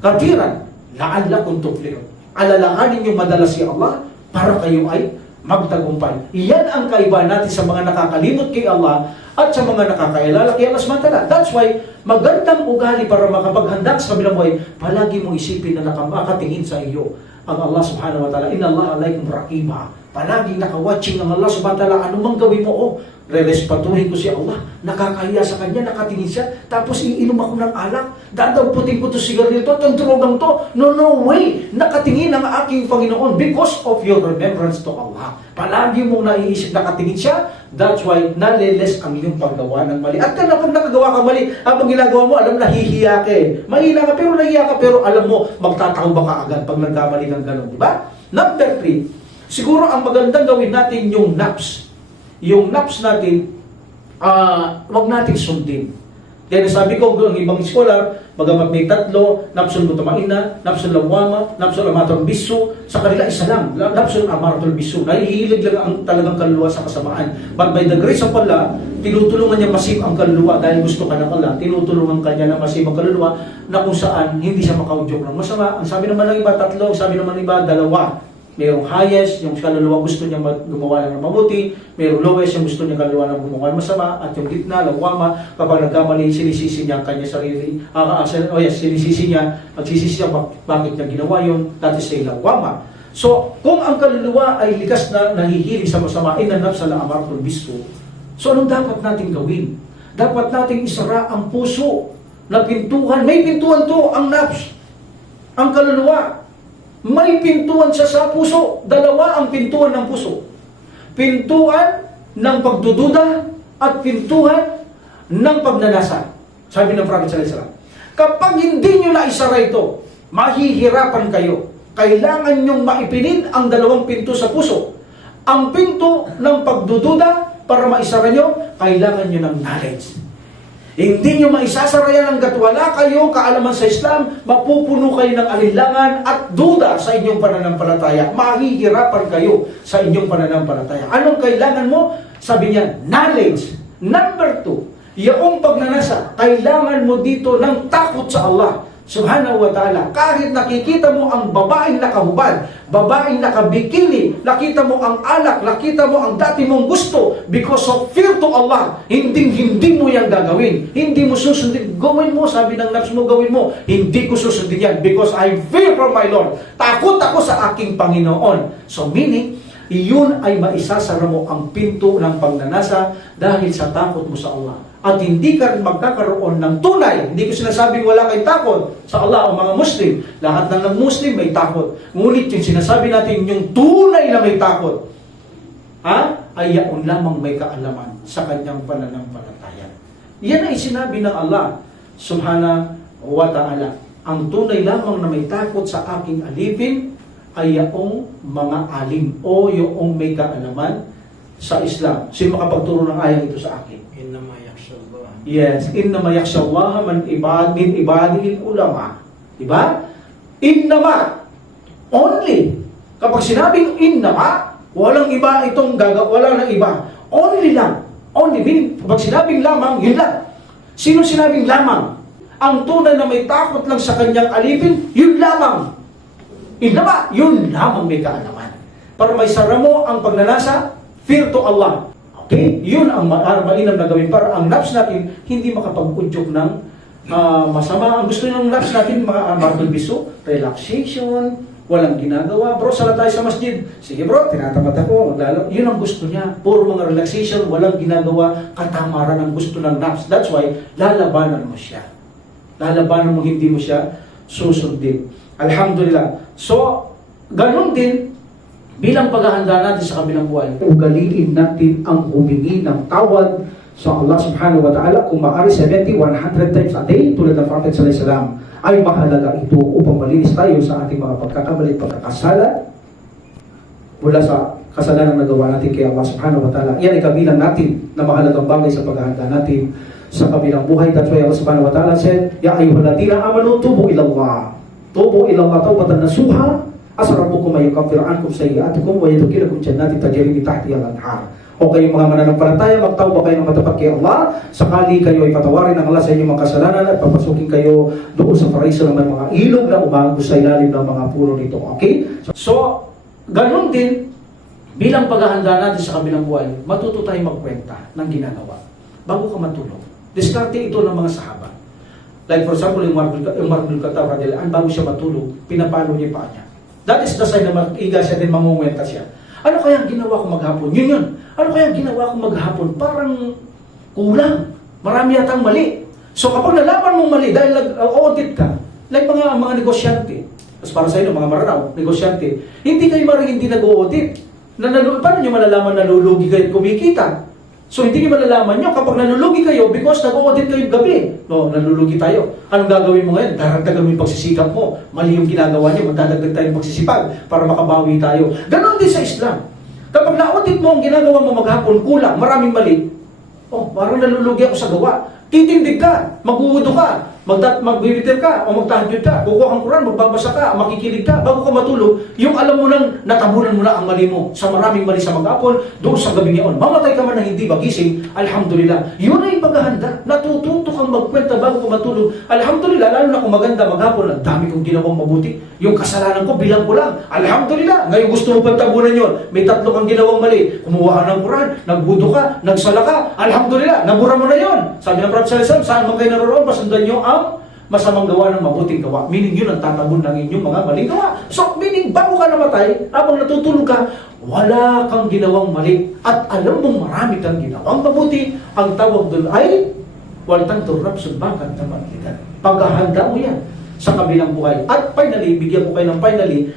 kathiran la'allakum tuflihun. Alalahanin niyo madalas si Allah para kayo ay magtagumpay. Iyan ang kaibahan natin sa mga nakakalimot kay Allah at sa mga nakakailala kay Allah subhanahu wa ta'ala. That's why magandang ugali para makapaghanda sa kabilang buhay, palagi mo isipin na nakakatingin sa iyo ang Allah subhanahu wa ta'ala. Inna Allah alaykum raqiba. Palaging nakawatching ang Allah subhanahu wa ta'ala. Anumang gawin mo, rerespatuhin ko si Allah. Nakakahiya sa Kanya, nakatingin siya. Tapos iinom ako ng alak. Dadamputin ko to sigarilyo to, itong drogang to. No way. Nakatingin ang aking Panginoon because of your remembrance to Allah. Palagi mong naiisip, nakatingin siya. That's why naliles ang iyong paggawa ng mali. At kaya pag nakagawa ka mali, habang ginagawa mo, alam, nahihiya ka eh. Mahina ka, pero nahihiya ka, pero alam mo, magtatakaw ka agad pag nagkamali ng gano'n. Diba? Number 3, siguro ang magandang gawin natin yung naps. Yung naps natin, wag natin sundin. Kaya sabi ko, ang ibang scholar, bagamat may 3, napsul mutamaina, napsul lawama, napsul amatul bisu, sa kanila isa lang, napsul amatul bisu. Nahihilig lang ang talagang kaluluwa sa kasamaan. But by the grace of Allah, tinutulungan niya masib ang kaluluwa dahil gusto ka ng Allah. Tinutulungan ka niya na masib ang kaluluwa na kung saan hindi siya makaudyok ng masama. Ang sabi naman ng iba, 3, ang sabi naman ng iba, 2. Merong highest, yung kaluluwa gusto niya gumawa ng mabuti. Merong lowest, yung gusto niya kaluluwa ng gumawa ng masama. At yung gitna, lawama, kapag nagkamali, sinisisi niya ang kanya sarili. Sinisisi niya, magsisisi niya bakit niya ginawa yun. That is a lawama. So, kung ang kaluluwa ay likas na nahihilig sa masama, inanap sa la'amaratul bisu. So, anong dapat natin gawin? Dapat nating isara ang puso na pintuan. May pintuan to, ang nafs. Ang kaluluwa. May pintuan siya sa puso. 2 ang pintuan ng puso. Pintuan ng pagdududa at pintuan ng pagnanasa. Sabi ng Prophet sallallahu alaihi wasallam, kapag hindi nyo na isara ito, mahihirapan kayo. Kailangan nyong maipinid ang 2 pinto sa puso. Ang pinto ng pagdududa, para maisara nyo, kailangan nyo ng knowledge. Hindi nyo maisasara yan hanggat wala kayong kaalaman sa Islam, mapupuno kayo ng alinlangan at duda sa inyong pananampalataya. Mahihirapan kayo sa inyong pananampalataya. Anong kailangan mo? Sabi niya, knowledge. Number 2, yung pagnanasa, kailangan mo dito ng takot sa Allah subhanahu wa ta'ala. Kahit nakikita mo ang babaeng nakahubad, babaeng nakabikini, nakita mo ang alak, nakita mo ang dati mong gusto, because of fear to Allah, hindi mo yan gagawin. Hindi mo susundin. Gawin mo, sabi ng nafs mo, gawin mo. Hindi ko susundin yan because I fear from my Lord. Takot ako sa aking Panginoon. So meaning, iyon ay maisasara mo ang pinto ng pagnanasa dahil sa takot mo sa Allah. At hindi ka magkakaroon ng tunay. Hindi ko sinasabing wala kay takot sa Allah o mga Muslim. Lahat ng Muslim may takot. Ngunit yung sinasabi natin yung tunay na may takot, ay yaon lamang may kaalaman sa kanyang pananampalataya. Yan ay sinabi ng Allah subhanahu wa ta'ala. Ang tunay lamang na may takot sa aking alipin ay yaong mga alim o yung may kaalaman sa Islam. Sino makapagturo ng ayang ito sa akin? Yes, innama yakhshallaha min ibadihi ulama. Diba? Innama, only. Kapag sinabing innama, walang iba itong wala nang iba. Only lang. Only, meaning, kapag sinabing lamang, yun lang. Sino sinabing lamang? Ang tunay na may takot lang sa kanyang alipin, yun lamang. Innama, yun lamang may kaalaman. Para may sara mo ang pagnanasa, fear to Allah. Okay? Yun ang mainam na gawin para ang nafs natin hindi makapag-udyok ng masama. Ang gusto ng nafs natin, mga marble biso, relaxation, walang ginagawa. Bro, sala tayo sa masjid. Sige bro, tinatamad ako. Yun ang gusto niya. Puro mga relaxation, walang ginagawa, katamaran ang gusto ng nafs. That's why, lalabanan mo siya. Lalabanan mo, hindi mo siya susundin. Alhamdulillah. So, ganun din, bilang paghahanda natin sa kabilang buhay, ugaliin natin ang humingi ng tawad sa Allah subhanahu wa ta'ala. Kung maaari 70, 100 times a day, tulad ng Prophet sallallahu alaihi wasallam, ay mahalaga ito upang malinis tayo sa ating mga pagkakamali at pagkakasala mula sa kasalanan na nagawa natin kay Allah subhanahu wa ta'ala. Yan ay kabilang natin na mahalagang bagay sa paghahanda natin sa kabilang buhay. That's why Allah subhanahu wa ta'ala said, Ya ayyuhalladhina amanu tubu ilallah. Tubu ilallah tawbatan nasuha. Asa rabbukum mayukaffir ankum sayyi'atikum wa yudkhilukum jannatin tajri min tahtiha al-anhar. O kayong mga mananampalataya, magtawba kayo ng matapat kay Allah, sakali kayo ay patawarin ng Allah sa inyong mga kasalanan at papasukin kayo doon sa paraiso ng mga ilog na umagos sa ilalim ng mga puno nito. Okay? So, ganun din, bilang paghahanda natin sa kabilang buhay, matuto tayong magkwenta ng ginagawa bago ka matulog. Diskarte ito ng mga sahaba. Like for example, yung Marbul Khattab radhiyallahu anhu, bago siya matulog, pinapalo niya pa niya. That is the sign na mag-iga siya din, mangungwenta siya. Ano kaya ang ginawa ko maghapon? Yun. Ano kaya ang ginawa ko maghapon? Parang kulang. Marami yatang mali. So kapag nalaman mong mali, dahil nag-audit ka, like mga negosyante, as para sa inyo, mga maranaw, negosyante, hindi kayo maring hindi nag-audit. Paano nyo malalaman na nalulugi kayo at kumikita? So hindi nyo malalaman nyo kapag nalulugi kayo because nag-audit kayo gabi. No, nalulugi tayo. Anong gagawin mo ngayon? Daragdagan mo yung pagsisikap mo. Mali yung ginagawa nyo, magdadagdag tayo yung pagsisipag para makabawi tayo. Ganon din sa Islam. Kapag na-audit mo ang ginagawa mo maghapon, kulang, maraming mali. Oh, parang nalulugi ako sa gawa. Titindig ka, maghuhudo ka, magbibitir ka, o magtahajud ka, kukuha kang Quran, magbabasa ka, makikinig ka, bago ka matulog, yung alam mo nang natabunan mo na ang mali mo sa maraming mali sa maghapon, doon sa gabi ngayon. Mamatay ka man na hindi magising, alhamdulillah. Yun ay paghahanda. Natututo kang magkwenta bago ka matulog. Alhamdulillah, lalo na kung maganda maghapon, ang dami kong ginawang mabuti. Yung kasalanan ko, bilang ko lang. Alhamdulillah. Ngayon gusto mo pang tabunan yun. May 3 kang ginawang mali. Kumuha ka ng Quran, nagbudo ka, nagsala ka. Alhamdulillah, nabura mo na yun. Sabi ng Prophet sallallahu alaihi wasallam, saan man kayo naroon, pasundan nyo ang masamang gawa ng mabuting gawa. Meaning yun ang tatabon ng inyong mga maling gawa. So, meaning bago ka namatay, habang natutulog ka, wala kang ginawang mali. At alam mong marami kang ginawang mabuti. Ang tawag doon ay waltang turap sunbakan na magligan. Paghahanda mo yan sa kabilang buhay. At finally, bigyan ko kayo ng finally,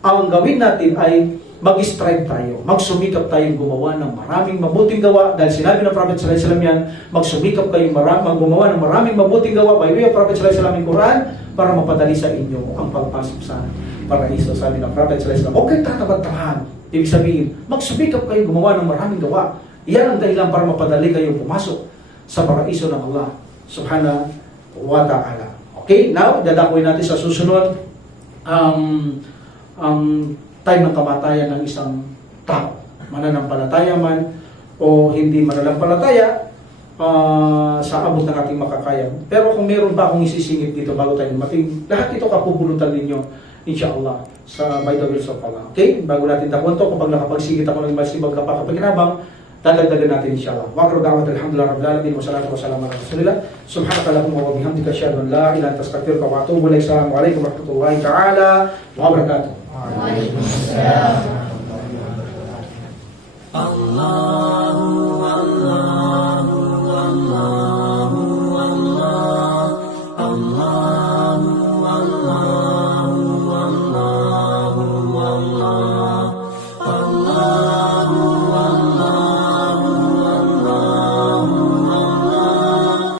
ang gawin natin ay mag-strive tayo, magsumikap tayong gumawa ng maraming mabuting gawa dahil sinabi ng Prophet sallallahu alaihi wasallam yan, magsumikap kayong gumawa ng maraming mabuting gawa by way of Prophet sallallahu alaihi wasallam in Quran para mapadali sa inyo ang pagpasok sa paraiso. Sabi ng Prophet sallallahu alaihi wasallam, okay, tatamad-tamahan. Ibig sabihin, magsumikap kayong gumawa ng maraming gawa. Iyan ang dahilan para mapadali kayong pumasok sa paraiso ng Allah subhanahu wa ta'ala. Okay, now, dadakuin natin sa susunod time ng kamatayan ng isang tao. Mananampalataya man o hindi mananampalataya, sa abot ng ating makakaya. Pero kung meron pa akong isisingit dito bago tayo mating, lahat ito kapupulutan ninyo, insyaAllah, by the will of Allah. Okay? Bago natin takuan to, kapag nakapagsingit ako ng masibag kapakapaginabang, dadagdagan natin insyaAllah. Waqru da'wat alhamdulillah rabbil alamin wa salatu wa salam ala rasulillah. Subhanaka Allahumma wa bihamdika asyhadu an la ilaha illa anta astaghfiruka wa atubu ilaik. Assalamu alaikum warahmatullahi ta'ala wa barakatuh. Allah